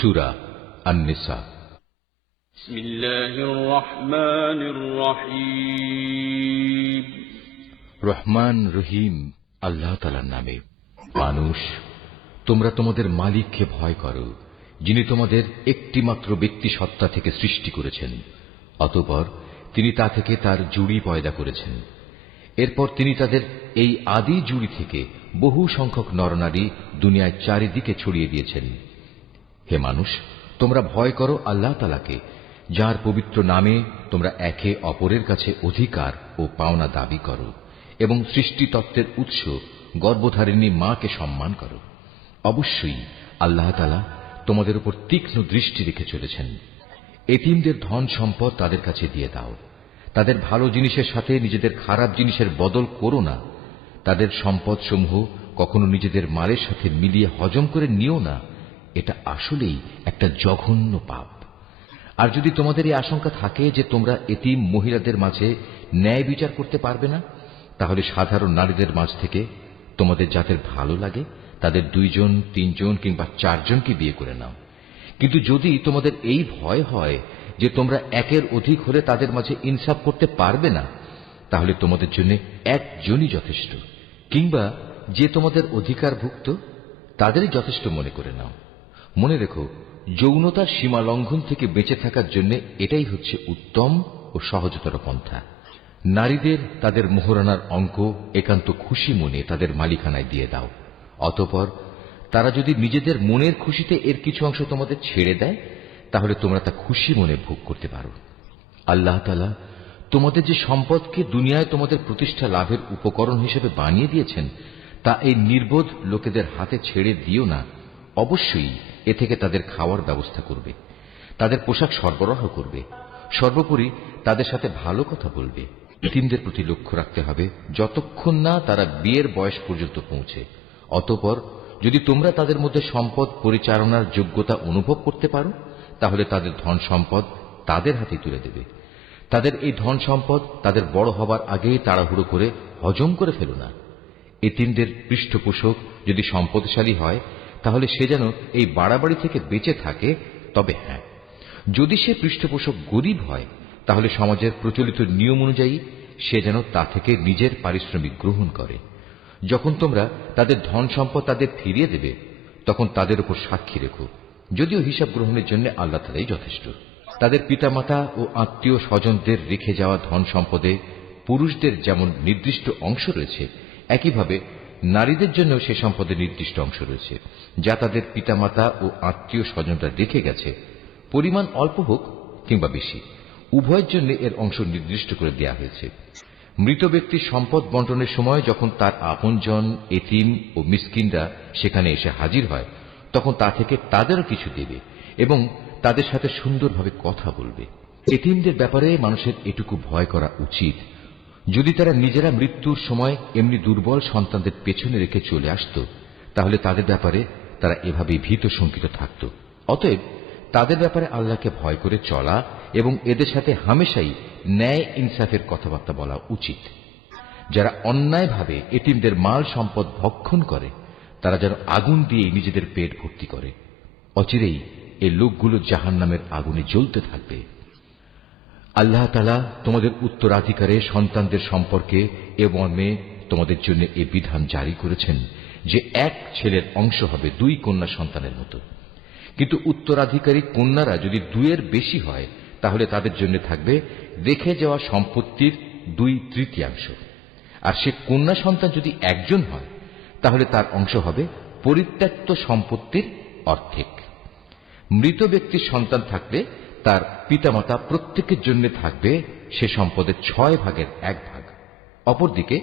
সূরা আন-নিসা। বিসমিল্লাহির রহমানির রহিম। রহমান রহিম আল্লাহ তাআলার নামে। মানুষ, তোমরা তোমাদের মালিককে ভয় করো, যিনি তোমাদের একটি মাত্র ব্যক্তি সত্তা থেকে সৃষ্টি করেছেন। অতঃপর তিনি তা থেকে তার জুড়ি পয়দা করেছেন। এরপর তিনি তাদের এই আদি জুড়ি থেকে বহু সংখ্যক নরনারী দুনিয়ায় চারিদিকে ছড়িয়ে দিয়েছেন। হে মানুষ, তোমরা ভয় করো আল্লাহ তাআলাকে, যার পবিত্র নামে তোমরা একে অপরের কাছে অধিকার ও পাওনা দাবি করো, এবং সৃষ্টিতত্ত্বের উৎস গর্ভধারিণী মাকে সম্মান করো। অবশ্যই আল্লাহ তাআলা তোমাদের উপর তীক্ষ্ণ দৃষ্টি রেখে চলেছেন। এতিমদের ধন সম্পদ তাদের কাছে দিয়ে দাও। তাদের ভালো জিনিসের সাথে নিজেদের খারাপ জিনিসের বদল করো না। তাদের সম্পদ সমূহ কখনো নিজেদের মালের সাথে মিলিয়ে হজম করে নিও না। এটা আসলেই একটা জঘন্য পাপ। আর যদি তোমাদের এই আশঙ্কা থাকে যে তোমরা এতিম মহিলাদের মাঝে ন্যায় বিচার করতে পারবে না, তাহলে সাধারণ নারীদের মাঝ থেকে তোমাদের যাদের ভালো লাগে তাদের 2 জন, 3 জন কিংবা 4 জনকে বিয়ে করে নাও। কিন্তু যদি তোমাদের এই ভয় হয় যে তোমরা একের অধিক হলে তাদের মাঝে ইনসাফ করতে পারবে না, তাহলে তোমাদের জন্য একজনই যথেষ্ট, কিংবা যে তোমাদের অধিকারভুক্ত তাদেরই যথেষ্ট মনে করে নাও। মনে রেখো, যৌনতার সীমা লঙ্ঘন থেকে বেঁচে থাকার জন্য এটাই হচ্ছে উত্তম ও সহজতর পন্থা। নারীদের তাদের মোহরানার অঙ্ক একান্ত খুশি মনে তাদের মালিকানায় দিয়ে দাও। অতঃপর তারা যদি নিজেদের মনের খুশিতে এর কিছু অংশ তোমাদের ছেড়ে দেয়, তাহলে তোমরা তা খুশি মনে ভোগ করতে পারো। আল্লাহ তাআলা তোমাদের যে সম্পদকে দুনিয়ায় তোমাদের প্রতিষ্ঠা লাভের উপকরণ হিসেবে বানিয়ে দিয়েছেন, তা এই নির্বোধ লোকেদের হাতে ছেড়ে দিও না। অবশ্যই এ থেকে তাদের খাওয়ার ব্যবস্থা করবে, তাদের পোশাক সরবরাহ করবে, সর্বোপরি তাদের সাথে ভালো কথা বলবে। এতিমদের প্রতি লক্ষ্য রাখতে হবে যতক্ষণ না তারা বিয়ের বয়স পর্যন্ত পৌঁছে। অতঃপর যদি তোমরা তাদের মধ্যে সম্পদ পরিচালনার যোগ্যতা অনুভব করতে পারো, তাহলে তাদের ধন সম্পদ তাদের হাতে তুলে দেবে। তাদের এই ধন সম্পদ তাদের বড় হবার আগেই তাড়াহুড়ো করে হজম করে ফেলো না। এতিমদের পৃষ্ঠপোষক যদি সম্পদশালী হয়, তাহলে সে যেন এই বাড়াবাড়ি থেকে বেঁচে থাকে। তবে হ্যাঁ, যদি সে পৃষ্ঠপোষক গরিব হয়, তাহলে সমাজের প্রচলিত নিয়ম অনুযায়ী সে যেন তা থেকে নিজের পারিশ্রমিক গ্রহণ করে। যখন তোমরা তাদের ধন সম্পদ তাদের ফিরিয়ে দেবে, তখন তাদের উপর সাক্ষী রেখো, যদিও হিসাব গ্রহণের জন্য আল্লাহ তাআলাই যথেষ্ট। তাদের পিতামাতা ও আত্মীয় স্বজনদের রেখে যাওয়া ধন সম্পদে পুরুষদের যেমন নির্দিষ্ট অংশ রয়েছে, একইভাবে নারীদের জন্য সে সম্পদে নির্দিষ্ট অংশ রয়েছে, যা তাদের পিতামাতা ও আত্মীয় স্বজনরা রেখে গেছে। পরিমাণ অল্প হোক কিংবা বেশি, উভয়ের জন্য এর অংশ নির্দিষ্ট করে দেওয়া হয়েছে। মৃত ব্যক্তির সম্পদ বন্টনের সময় যখন তার আপনজন, এতিম ও মিসকিনরা সেখানে এসে হাজির হয়, তখন তা থেকে তাদেরও কিছু দেবে এবং তাদের সাথে সুন্দরভাবে কথা বলবে। এতিমদের ব্যাপারে মানুষের এটুকু ভয় করা উচিত, যদি তারা নিজেরা মৃত্যুর সময় এমনি দুর্বল সন্তানদের পেছনে রেখে চলে আসত, তাহলে তাদের ব্যাপারে তারা এভাবে ভীত শঙ্কিত থাকত। অতএব তাদের ব্যাপারে আল্লাহকে ভয় করে চলা এবং এদের সাথে হামেশাই ন্যায় ইনসাফের কথাবার্তা বলা উচিত। যারা অন্যায়ভাবে এতিমদের মাল সম্পদ ভক্ষণ করে, তারা যেন আগুন দিয়ে নিজেদের পেট ভর্তি করে। অচিরেই এই লোকগুলো জাহান্নামের আগুনে জ্বলতে থাকবে। আল্লাহ তাআলা তোমাদের উত্তরাধিকারে সন্তানদের সম্পর্কে এ মর্মে তোমাদের জন্য এ বিধান জারি করেছেন যে এক ছেলের অংশ হবে 2 কন্যা সন্তানের মতো। কিন্তু উত্তরাধিকারী কন্যারা যদি 2-এর বেশি হয়, তাহলে তাদের জন্য থাকবে রেখে যাওয়া সম্পত্তির 2/3, আর সে কন্যা সন্তান যদি একজন হয়, তাহলে তার অংশ হবে পরিত্যক্ত সম্পত্তির অর্ধেক। মৃত ব্যক্তির সন্তান থাকলে তার পিতামাতা প্রত্যেকের জন্য থাকবে সে সম্পদের 6/1 অপরদিকে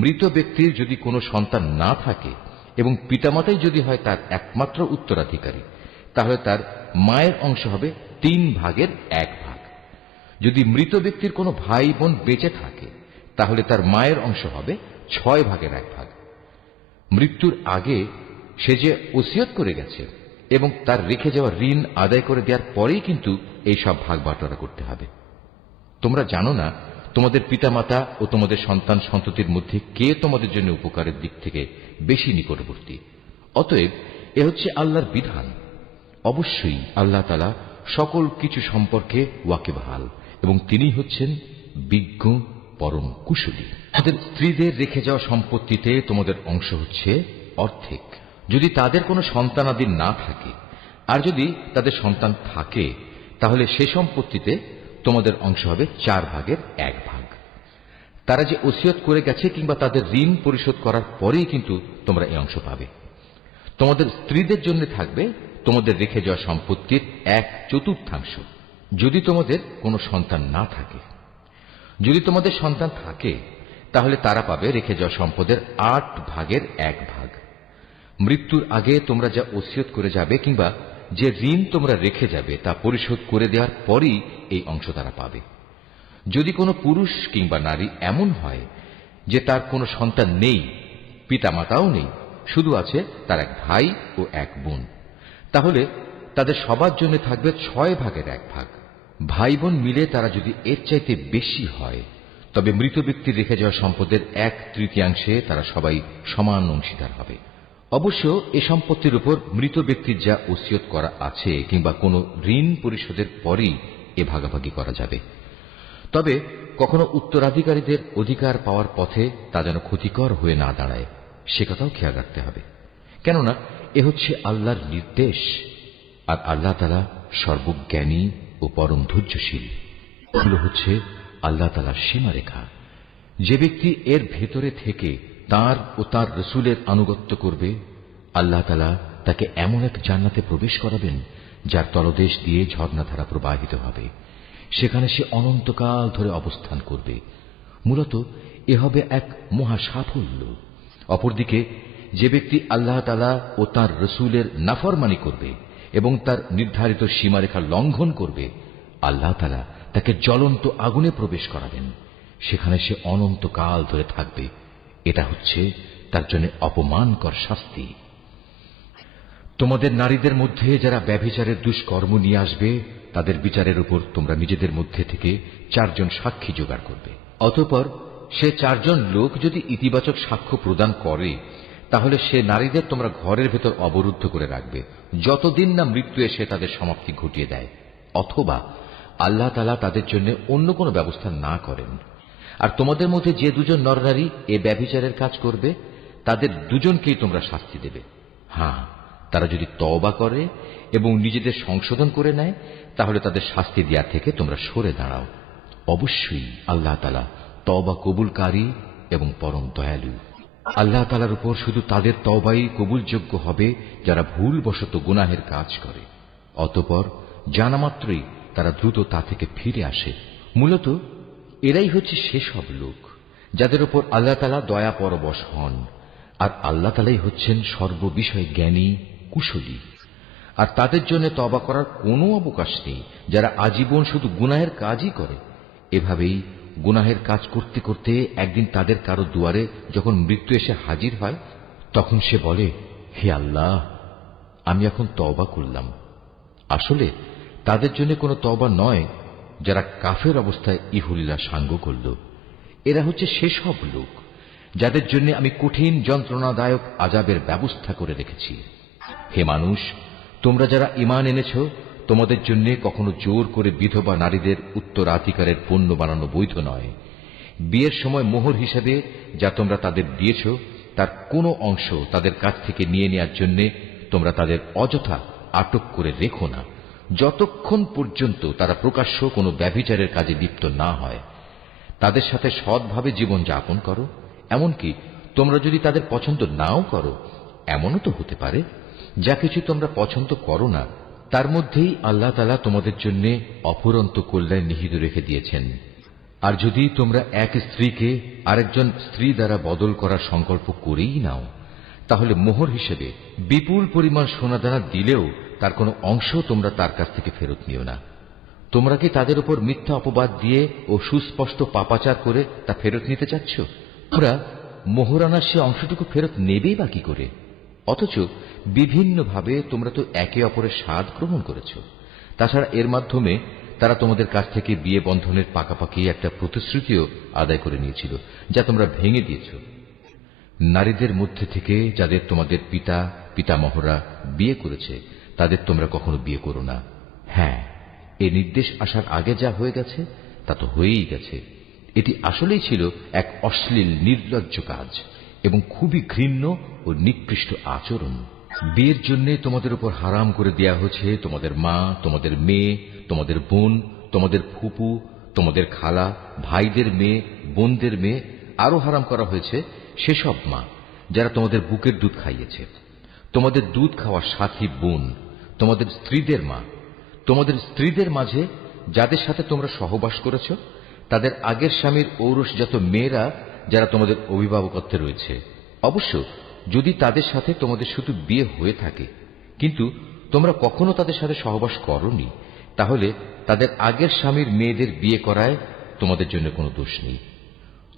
মৃত ব্যক্তির যদি কোনো সন্তান না থাকে এবং পিতামাতাই যদি হয় তার একমাত্র উত্তরাধিকারী, তাহলে তার মায়ের অংশ হবে 3/1। যদি মৃত ব্যক্তির কোনো ভাই বোন বেঁচে থাকে, তাহলে তার মায়ের অংশ হবে 6/1। মৃত্যুর আগে সে যে ওসিয়ত করে গেছে এবং তার রেখে যাওয়া ঋণ আদায় করে দেওয়ার পরেই কিন্তু এই সব ভাগ বাটোয়ারা করতে হবে। তোমরা জানো না তোমাদের পিতামাতা ও তোমাদের সন্তান সন্ততির মধ্যে কে তোমাদের জন্য উপকারের দিক থেকে বেশি নিকটবর্তী। অতএব এ হচ্ছে আল্লাহর বিধান। অবশ্যই আল্লাহ তাআলা সকল কিছু সম্পর্কে ওয়াকিবহাল এবং তিনি হচ্ছেন বিজ্ঞ পরম কুশলী। তাদের স্ত্রীদের রেখে যাওয়া সম্পত্তিতে তোমাদের অংশ হচ্ছে অর্ধেক, যদি তাদের কোনো সন্তানাদি না থাকে, আর যদি তাদের সন্তান থাকে তাহলে সে সম্পত্তিতে তোমাদের অংশ হবে 4 ভাগের 1 ভাগ। তারা যে ওসিয়ত করে গেছে কিংবা তাদের ঋণ পরিশোধ করার পরেই কিন্তু তোমরা এই অংশ পাবে। তোমাদের স্ত্রীদের জন্য থাকবে তোমাদের রেখে যাওয়া সম্পত্তির 1/4 যদি তোমাদের কোনো সন্তান না থাকে। যদি তোমাদের সন্তান থাকে তাহলে তারা পাবে রেখে যাওয়া সম্পদের 8 ভাগের 1 ভাগ। মৃত্যুর আগে তোমরা যা ওসিয়ত করে যাবে কিংবা যে ঋণ তোমরা রেখে যাবে তা পরিশোধ করে দেওয়ার পরই এই অংশ তারা পাবে। যদি কোনো পুরুষ কিংবা নারী এমন হয় যে তার কোনো সন্তান নেই, পিতামাতাও নেই, শুধু আছে তার এক ভাই ও এক বোন, তাহলে তাদের সবার জন্য থাকবে 6 ভাগের 1 ভাগ। ভাই বোন মিলে তারা যদি এর চাইতে বেশি হয় তবে মৃত ব্যক্তির রেখে যাওয়া সম্পদের 1/3 তারা সবাই সমান অংশীদার হবে। অবশ্য এ সম্পত্তির উপর মৃত ব্যক্তির যা ওসিয়ত করা আছে কিংবা কোনো ঋণ পরিশোধের পরই এ ভাগাভাগি করা যাবে। তবে কখনো উত্তরাধিকারীদের অধিকার পাওয়ার পথে তা যেন ক্ষতিকর হয়ে না দাঁড়ায়, সে কথাও খেয়াল রাখতে হবে, কেননা এ হচ্ছে আল্লাহর নির্দেশ, আর আল্লাহ তাআলা সর্বজ্ঞানী ও পরম ধৈর্যশীল। এগুলো হচ্ছে আল্লাহ তাআলার সীমারেখা। যে ব্যক্তি এর ভেতরে থেকে তাঁর ও তাঁর রাসূলের আনুগত্য করবে, আল্লাহ তাআলা তাকে এমন এক জান্নাতে প্রবেশ করাবেন যার তলদেশ দিয়ে ঝর্ণাধারা প্রবাহিত হবে। সেখানে সে অনন্তকাল ধরে অবস্থান করবে। মূলত এ হবে এক মহা সাফল্য। অপরদিকে যে ব্যক্তি আল্লাহ তাআলা ও তাঁর রাসূলের নাফরমানি করবে এবং তার নির্ধারিত সীমারেখা লঙ্ঘন করবে, আল্লাহ তাআলা তাকে জ্বলন্ত আগুনে প্রবেশ করাবেন। সেখানে সে অনন্তকাল ধরে থাকবে। এটা হচ্ছে তার জন্য অপমানকর শাস্তি। তোমাদের নারীদের মধ্যে যারা ব্যভিচারের দুষ্কর্ম নিয়ে আসবে তাদের বিচারের উপর তোমরা নিজেদের মধ্যে থেকে 4 জন সাক্ষী জোগাড় করবে। অতঃপর সে 4 জন লোক যদি ইতিবাচক সাক্ষ্য প্রদান করে তাহলে সে নারীদের তোমরা ঘরের ভেতর অবরুদ্ধ করে রাখবে যতদিন না মৃত্যু এসে তাদের সমাপ্তি ঘটিয়ে দেয়, অথবা আল্লাহ তাআলা তাদের জন্য অন্য কোনো ব্যবস্থা না করেন। আর তোমাদের মধ্যে যে 2 জন নরনারী এ ব্যভিচারের কাজ করবে তাদের 2 জনকেই তোমরা শাস্তি দেবে। হ্যাঁ, তারা যদি তওবা করে এবং নিজেদের সংশোধন করে নেয় তাহলে তাদের শাস্তি দেয়া থেকে তোমরা সরে দাঁড়াও। অবশ্যই আল্লাহ তাআলা তওবা কবুলকারী এবং পরম দয়ালু। আল্লাহ তাআলার উপর শুধু তাদের তওবাই কবুলযোগ্য হবে যারা ভুলবশত গুনাহের কাজ করে, অতঃপর জানা মাত্রই তারা দ্রুত তা থেকে ফিরে আসে। মূলত এরাই হচ্ছে সেসব লোক যাদের উপর আল্লাহ তাআলা দয়া পরবশ হন, আর আল্লাহ তাআলাই হচ্ছেন সর্ববিষয়ে জ্ঞানী কুশলী। আর তাদের জন্য তওবা করার কোনো অবকাশ নেই যারা আজীবন শুধু গুনাহের কাজই করে। এভাবেই গুনাহের কাজ করতে করতে একদিন তাদের কারো দুয়ারে যখন মৃত্যু এসে হাজির হয় তখন সে বলে, হে আল্লাহ, আমি এখন তওবা করলাম। আসলে তাদের জন্য কোনো তওবা নয় যারা কাফের অবস্থায় ইহুল্লাহ সাঙ্গ করল। এরা হচ্ছে সেসব লোক যাদের জন্য আমি কঠিন যন্ত্রণাদায়ক আযাবের ব্যবস্থা করে রেখেছি। হে মানুষ, তোমরা যারা ঈমান এনেছ তোমাদের জন্য কখনো জোর করে বিধবা নারীদের উত্তরাধিকারের পণ্য বানানো বৈধ নয়। বিয়ের সময় মোহর হিসেবে যা তোমরা তাদের দিয়েছ তার কোনো অংশ তাদের কাছ থেকে নিয়ে নেওয়ার জন্য তোমরা তাদের অযথা আটক করে রেখো না, যতক্ষণ পর্যন্ত তারা প্রকাশ্য কোনো ব্যভিচারের কাজে লিপ্ত না হয়। তাদের সাথে সৎভাবে জীবন যাপন করো। এমনকি তোমরা যদি তাদের পছন্দ নাও করো, এমনও তো হতে পারে যা কিছু তোমরা পছন্দ করো না তার মধ্যেই আল্লাহ তাআলা তোমাদের জন্য অফুরন্ত কল্যাণ নিহিত রেখে দিয়েছেন। আর যদি তোমরা এক স্ত্রীকে আরেকজন স্ত্রী দ্বারা বদল করার সংকল্প করেই নাও তাহলে মোহর হিসেবে বিপুল পরিমাণ সোনাদানা দিলেও তার কোনো অংশ তোমরা তার কাছ থেকে ফেরত নিও না। তোমরা কি তাদের উপর মিথ্যা অপবাদ দিয়ে ও সুস্পষ্ট পাপাচার করে তা ফেরত নিতে চাচ্ছ? তোমরা মোহরানার সে অংশটুকু ফেরত নেবেই বা কি করে? অথচ বিভিন্নভাবে তোমরা তো একে অপরের স্বাদ গ্রহণ করেছ। তাছাড়া এর মাধ্যমে তারা তোমাদের কাছ থেকে বিয়ে বন্ধনের পাকাপাকি একটা প্রতিশ্রুতিও আদায় করে নিয়েছিল যা তোমরা ভেঙে দিয়েছ। নারীদের মধ্যে থেকে যাদের তোমাদের পিতা পিতামহরা বিয়ে করেছে তাদের তোমরা কখনো বিয়ে করো না। হ্যাঁ, এ নির্দেশ আসার আগে যা হয়ে গেছে তা তো হয়েই গেছে। এটি আসলেই ছিল এক অশ্লীল নির্লজ্জ কাজ এবং খুবই ঘৃণ্য ও নিকৃষ্ট আচরণ। বিয়ের জন্য তোমাদের উপর হারাম করে দেয়া হয়েছে তোমাদের মা, তোমাদের মেয়ে, তোমাদের বোন, তোমাদের ফুপু, তোমাদের খালা, ভাইদের মেয়ে, বোনদের মেয়ে। আরো হারাম করা হয়েছে সেসব মা যারা তোমাদের বুকের দুধ খাইয়েছে, তোমাদের দুধ খাওয়া সাথী বোন, তোমাদের স্ত্রীদের মা, তোমাদের স্ত্রীদের মাঝে যাদের সাথে তোমরা সহবাস করেছ, তাদের আগের স্বামীর ঔরসজাত মেয়েরা যারা তোমাদের অভিভাবকত্বে রয়েছে। অবশ্য যদি তাদের সাথে তোমাদের শুধু বিয়ে হয়ে থাকে কিন্তু তোমরা কখনো তাদের সাথে সহবাস করনি, তাহলে তাদের আগের স্বামীর মেয়েদের বিয়ে করায় তোমাদের জন্য কোনো দোষ নেই।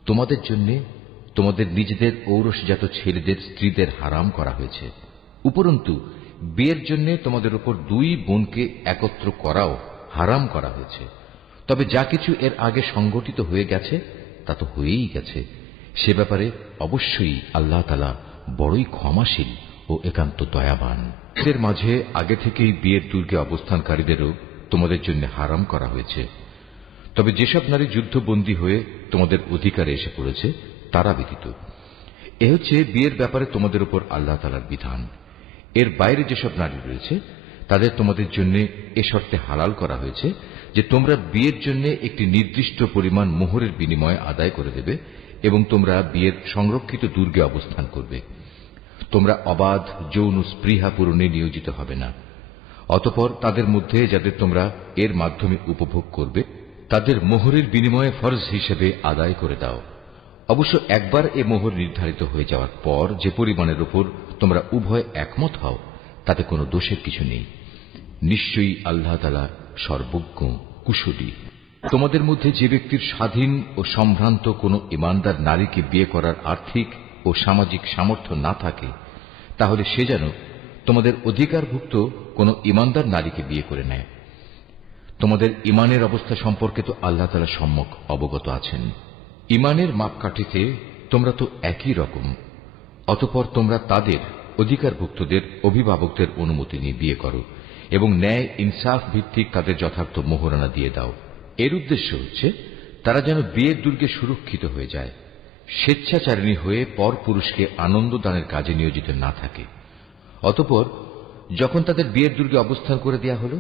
তোমাদের জন্য তোমাদের নিজেদের ঔরসজাত ছেলেদের স্ত্রীদের হারাম করা হয়েছে। উপরন্তু বিয়ের জন্য তোমাদের উপর দুই বোনকে একত্র করাও হারাম করা হয়েছে। তবে যা কিছু এর আগে সংঘটিত হয়ে গেছে তা তো হয়েই গেছে। সে ব্যাপারে অবশ্যই আল্লাহ তাআলা বড়ই ক্ষমাশীল ও একান্ত দয়াবান। এদের মাঝে আগে থেকেই বিয়ের দুর্গে অবস্থানকারীদেরও তোমাদের জন্য হারাম করা হয়েছে। তবে যেসব নারী যুদ্ধবন্দী হয়ে তোমাদের অধিকারে এসে পড়েছে তারা ব্যতীত। এ হচ্ছে বিয়ের ব্যাপারে তোমাদের উপর আল্লাহ তাআলার বিধান। এর বাইরে যেসব নারী রয়েছে তাদের তোমাদের জন্য এ শর্তে হালাল করা হয়েছে যে তোমরা বিয়ের জন্য একটি নির্দিষ্ট পরিমাণ মোহরের বিনিময়ে আদায় করে দেবে এবং তোমরা বিয়ের সংরক্ষিত দুর্গে অবস্থান করবে। তোমরা অবাধ যৌন স্পৃহা পূরণে নিয়োজিত হবে না। অতঃপর তাদের মধ্যে যাদের তোমরা এর মাধ্যমে উপভোগ করবে তাদের মোহরের বিনিময়ে ফরজ হিসেবে আদায় করে দাও। অবশ্য একবার এ মোহর নির্ধারিত হয়ে যাওয়ার পর যে পরিমাণের উপর তোমরা উভয় একমত হও তাতে কোনো দোষের কিছু নেই। নিশ্চয়ই আল্লাহ তাআলা সর্বজ্ঞ কুশলী। তোমাদের মধ্যে যে ব্যক্তির স্বাধীন ও সম্ভ্রান্ত কোনো ঈমানদার নারীকে বিয়ে করার আর্থিক ও সামাজিক সামর্থ্য না থাকে তাহলে সে যেন তোমাদের অধিকারভুক্ত কোনো ঈমানদার নারীকে বিয়ে করে নেয়। তোমাদের ঈমানের অবস্থা সম্পর্কে তো আল্লাহ তাআলা সম্যক অবগত আছেন। ঈমানের মাপকাঠিতে তোমরা তো একই রকম। অতঃপর তোমরা তাদের অধিকারভুক্তদের অভিভাবকদের অনুমতি নিয়ে বিয়ে করো এবং ন্যায় ইনসাফ ভিত্তিক তাদের যথার্থ মোহরানা দিয়ে দাও। এর উদ্দেশ্য হচ্ছে তারা যেন বিয়ের দুর্গে সুরক্ষিত হয়ে যায়, স্বেচ্ছাচারিণী হয়ে পর পুরুষকে আনন্দ দানের কাজে নিয়োজিত না থাকে। অতঃপর যখন তাদের বিয়ের দুর্গে অবস্থান করে দেয়া হল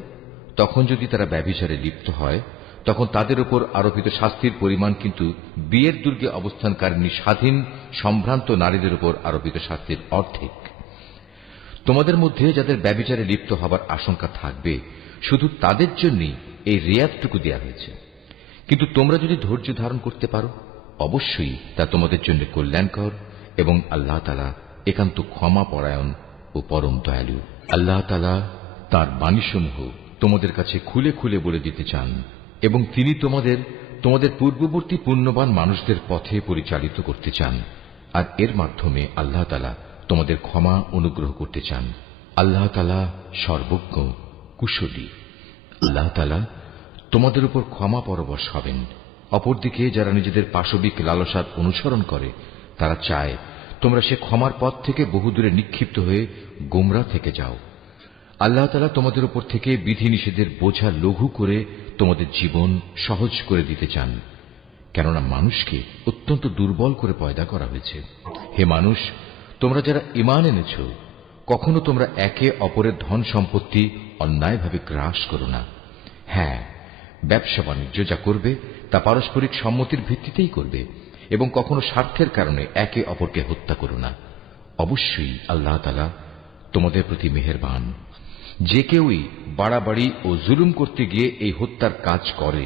তখন যদি তারা ব্যভিচারে লিপ্ত হয় তখন তাদের উপর আরোপিত শাস্তির পরিমাণ কিন্তু বিয়ের দুর্গে অবস্থানকারিণী স্বাধীন সম্ভ্রান্ত নারীদের উপর আরোপিত শাস্তির অর্ধেক। তোমাদের মধ্যে যাদের ব্যভিচারে লিপ্ত হবার আশঙ্কা থাকবে শুধু তাদের জন্যই এই রেয়াতটুকু দেয়া হয়েছে। কিন্তু তোমরা যদি ধৈর্য ধারণ করতে পারো অবশ্যই তা তোমাদের জন্য কল্যাণকর এবং আল্লাহ তাআলা একান্ত ক্ষমা পরায়ণ ও পরম দয়ালু। আল্লাহ তাআলা তাঁর বাণীসমূহ তোমাদের কাছে খুলে খুলে বলে দিতে চান এবং তিনি তোমাদের পূর্ববর্তী পুণ্যবান মানুষদের পথে পরিচালিত করতে চান, আর এর মাধ্যমে আল্লাহ তাআলা তোমাদের ক্ষমা অনুগ্রহ করতে চান। আল্লাহ তাআলা সর্বজ্ঞ কুশলী। আল্লাহ তাআলা তোমাদের উপর ক্ষমা পরবশ হবেন। অপরদিকে যারা নিজেদের পাশবিক লালসার অনুসরণ করে তারা চায় তোমরা সে ক্ষমার পথ থেকে বহুদূরে নিক্ষিপ্ত হয়ে গোমরা থেকে যাও। আল্লাহ তাআলা তোমাদের উপর থেকে বিধিনিষেধের বোঝা লঘু করে তোমাদের জীবন সহজ করে দিতে চান, কেননা মানুষকে অত্যন্ত দুর্বল করে পয়দা করা হয়েছে। হে মানুষ, তোমরা যারা ঈমান এনেছ কখনো তোমরা একে অপরের ধন সম্পত্তি অন্যায়ভাবে গ্রাস করো না। হ্যাঁ, ব্যবসা বাণিজ্য যা করবে তা পারস্পরিক সম্মতির ভিত্তিতেই করবে এবং কখনো স্বার্থের কারণে একে অপরকে হত্যা করো না। অবশ্যই আল্লাহ তাআলা তোমাদের প্রতি মেহেরবান। যে কেউই বাড়াবাড়ি ও জুলুম করতে গিয়ে এই হত্যার কাজ করে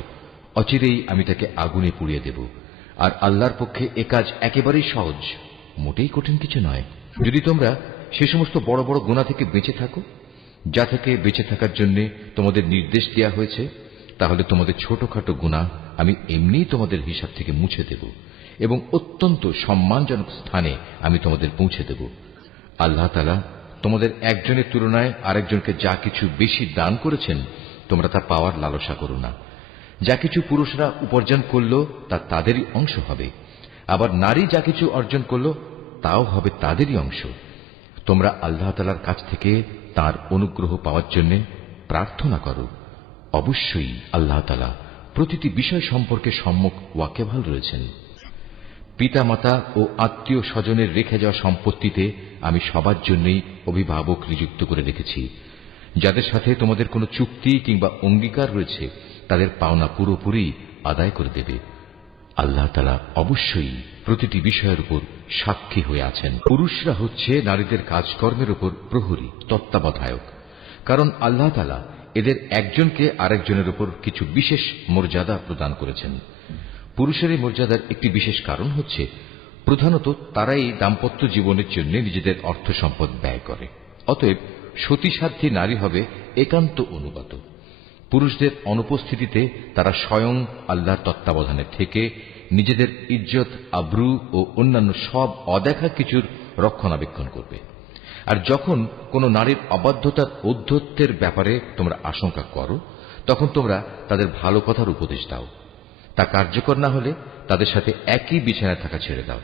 অচিরেই আমি তাকে আগুনে পুড়িয়ে দেব। আর আল্লাহর পক্ষে এ কাজ একেবারেই সহজ, মোটেই কঠিন কিছু নয়। যদি তোমরা সে সমস্ত বড় বড় গুনাহ থেকে বেঁচে থাকো যা থেকে বেঁচে থাকার জন্য তোমাদের নির্দেশ দেওয়া হয়েছে, তাহলে তোমাদের ছোটখাটো গুনাহ আমি এমনিই তোমাদের হিসাব থেকে মুছে দেব এবং অত্যন্ত সম্মানজনক স্থানে আমি তোমাদের পৌঁছে দেব। আল্লাহ তাআলা তোমাদের একজনের তুলনায় আরেকজনকে যা কিছু বেশি দান করেছেন তোমরা তা পাওয়ার লালসা করো না। যা কিছু পুরুষরা উপার্জন করল তা তাদেরই অংশ হবে, আবার নারী যা কিছু অর্জন করল তাও হবে তাদেরই অংশ। তোমরা আল্লাহ তাআলার কাছ থেকে তার অনুগ্রহ পাওয়ার জন্য প্রার্থনা করো। অবশ্যই আল্লাহ তাআলা প্রতিটি বিষয় সম্পর্কে সম্যক ওয়াকিবহাল রয়েছেন। পিতামাতা ও আত্মীয় স্বজনের রেখে যাওয়া সম্পত্তিতে আমি সবার জন্যই অভিভাবক নিযুক্ত করে রেখেছি। যাদের সাথে তোমাদের কোনো চুক্তি কিংবা অঙ্গীকার রয়েছে তাদের পাওনা পুরোপুরি আদায় করে দেবে। আল্লাহ তাআলা অবশ্যই প্রতিটি বিষয়ের উপর সাক্ষী হয়ে আছেন। পুরুষরা হচ্ছে নারীদের কাজকর্মের উপর প্রহরী, তত্ত্বাবধায়ক। কারণ আল্লাহ তাআলা এদের একজনকে আরেকজনের উপর কিছু বিশেষ মর্যাদা প্রদান করেছেন। পুরুষের এই মর্যাদার একটি বিশেষ কারণ হচ্ছে প্রধানত তারাই দাম্পত্য জীবনের জন্য নিজেদের অর্থ সম্পদ ব্যয় করে। অতএব সতীসাধ্যী নারী হবে একান্ত অনুগত। পুরুষদের অনুপস্থিতিতে তারা স্বয়ং আল্লাহর তত্ত্বাবধানে থেকে নিজেদের ইজ্জত, আব্রু ও অন্যান্য সব অদেখা কিছুর রক্ষণাবেক্ষণ করবে। আর যখন কোন নারীর অবাধ্যতার ঔদ্ধত্যের ব্যাপারে তোমরা আশঙ্কা করো, তখন তোমরা তাদের ভালো কথার উপদেশ দাও। তা কার্যকর না হলে তাদের সাথে একই বিছানায় থাকা ছেড়ে দাও।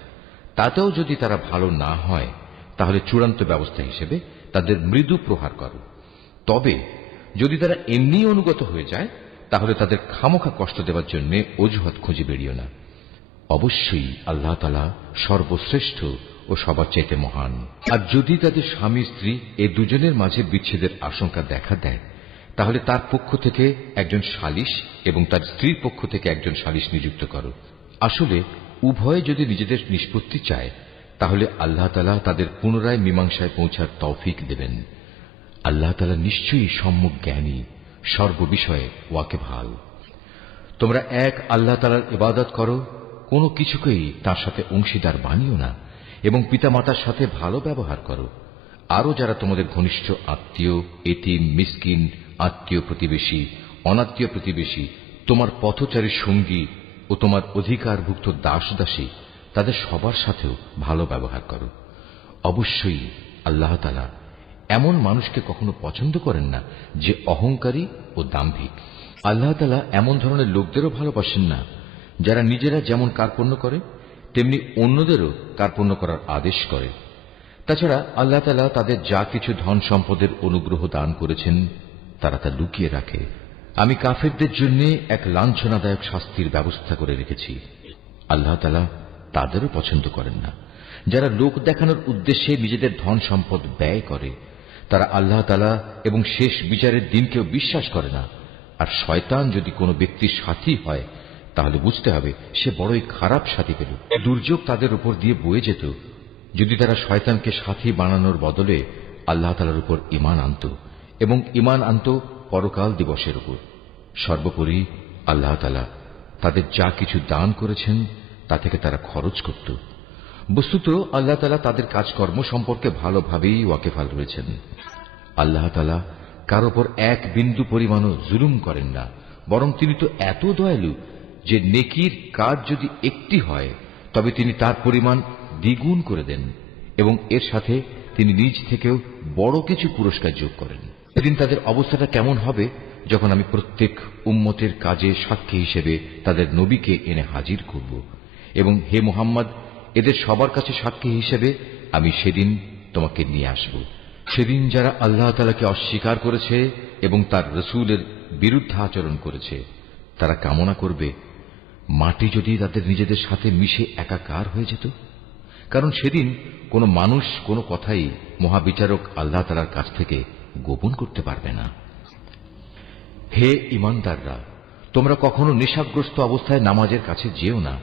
তাতেও যদি তারা ভালো না হয়, তাহলে চূড়ান্ত ব্যবস্থা হিসেবে তাদের মৃদু প্রহার করো। তবে যদি তারা এমনি অনুগত হয়ে যায়, তাহলে তাদের খামোখা কষ্ট দেওয়ার জন্য অজুহাত খুঁজে বেরিও না। অবশ্যই আল্লাহ তাআলা সর্বশ্রেষ্ঠ ও সবার চাইতে মহান। আর যদি তাদের স্বামী স্ত্রী এ দুজনের মাঝে বিচ্ছেদের আশঙ্কা দেখা দেয়, তাহলে তার পক্ষ থেকে একজন সালিশ এবং তার স্ত্রীর পক্ষ থেকে একজন সালিশ নিযুক্ত করো। আসলে উভয়ে যদি নিজেদের নিষ্পত্তি চায়, তাহলে আল্লাহ তাআলা তাদের পুনরায় মীমাংসায় পৌঁছার তৌফিক দেবেন। আল্লাহ তাআলা নিশ্চয়ই সম্যক জ্ঞানী, সর্ববিষয়ে ওয়াকিবহাল। তোমরা এক আল্লাহ তাআলার ইবাদত করো, কোনো কিছুকেই তার সাথে অংশীদার বানিও না, এবং পিতামাতার সাথে ভালো ব্যবহার করো। আরও যারা তোমাদের ঘনিষ্ঠ আত্মীয়, এতিম, মিসকিন, আত্মীয় প্রতিবেশী, অনাত্মীয় প্রতিবেশী, তোমার পথচারী সঙ্গী ও তোমার অধিকারভুক্ত দাস দাসী, তাদের সবার সাথেও ভালো ব্যবহার করো। অবশ্যই আল্লাহ তাআলা এমন মানুষকে কখনো পছন্দ করেন না যে অহংকারী ও দাম্ভিক। আল্লাহ তাআলা এমন ধরনের লোকদেরও ভালোবাসেন না যারা নিজেরা যেমন কার্পণ্য করে তেমনি অন্যদেরও কার্পণ্য করার আদেশ করে। তাছাড়া আল্লাহ তাআলা তাদের যা কিছু ধন সম্পদের অনুগ্রহ দান করেছেন তারা তা লুকিয়ে রাখে। আমি কাফেরদের জন্য এক লাঞ্ছনাদায়ক শাস্তির ব্যবস্থা করে রেখেছি। আল্লাহ তাআলা তাদেরও পছন্দ করেন না যারা লোক দেখানোর উদ্দেশ্যে নিজেদের ধন সম্পদ ব্যয় করে। তারা আল্লাহ তাআলা এবং শেষ বিচারের দিনকেও বিশ্বাস করে না। আর শয়তান যদি কোনো ব্যক্তির সাথী হয়, তাহলে বুঝতে হবে সে বড়ই খারাপ সাথী পেল। দুর্যোগ তাদের উপর দিয়ে বয়ে যেত যদি তারা শয়তানকে সাথী বানানোর বদলে আল্লাহ তাআলার উপর ঈমান আনত এবং ঈমান আনত পরকাল দিবসের উপর। সর্বোপরি আল্লাহ তাআলা তাদের যা কিছু দান করেছেন তা থেকে তারা খরচ করত। বস্তুত আল্লাহ তাআলা তাদের কাজকর্ম সম্পর্কে ভালোভাবেই ওয়াকিবহাল রয়েছেন। আল্লাহ তাআলা কার উপর এক বিন্দু পরিমাণও জুলুম করেন না, বরং তিনি তো এত দয়ালু যে নেকির কাজ যদি একটি হয় তবে তিনি তার পরিমাণ দ্বিগুণ করে দেন এবং এর সাথে তিনি নিজ থেকেও বড় কিছু পুরস্কার যোগ করেন। সেদিন তাদের অবস্থাটা কেমন হবে যখন আমি প্রত্যেক উম্মতের কাজে সাক্ষী হিসেবে তাদের নবীকে এনে হাজির করব, এবং হে মুহাম্মদ, এদের সবার কাছে সাক্ষী হিসেবে আমি সেদিন তোমাকে নিয়ে আসব। সেদিন যারা আল্লাহ তাআলাকে অস্বীকার করেছে এবং তার রাসূলের বিরুদ্ধে আচরণ করেছে, তারা কামনা করবে মাটি যদি তাদের নিজেদের সাথে মিশে একাকার হয়ে যেত। কারণ সেদিন কোনো মানুষ কোনো কথাই মহাবিচারক আল্লাহ তাআলার কাছ থেকে গোপন করতে পারবে না। হে ঈমানদাররা, তোমরা কখনো নেশাগ্রস্ত অবস্থায় নামাজের কাছে যেও না,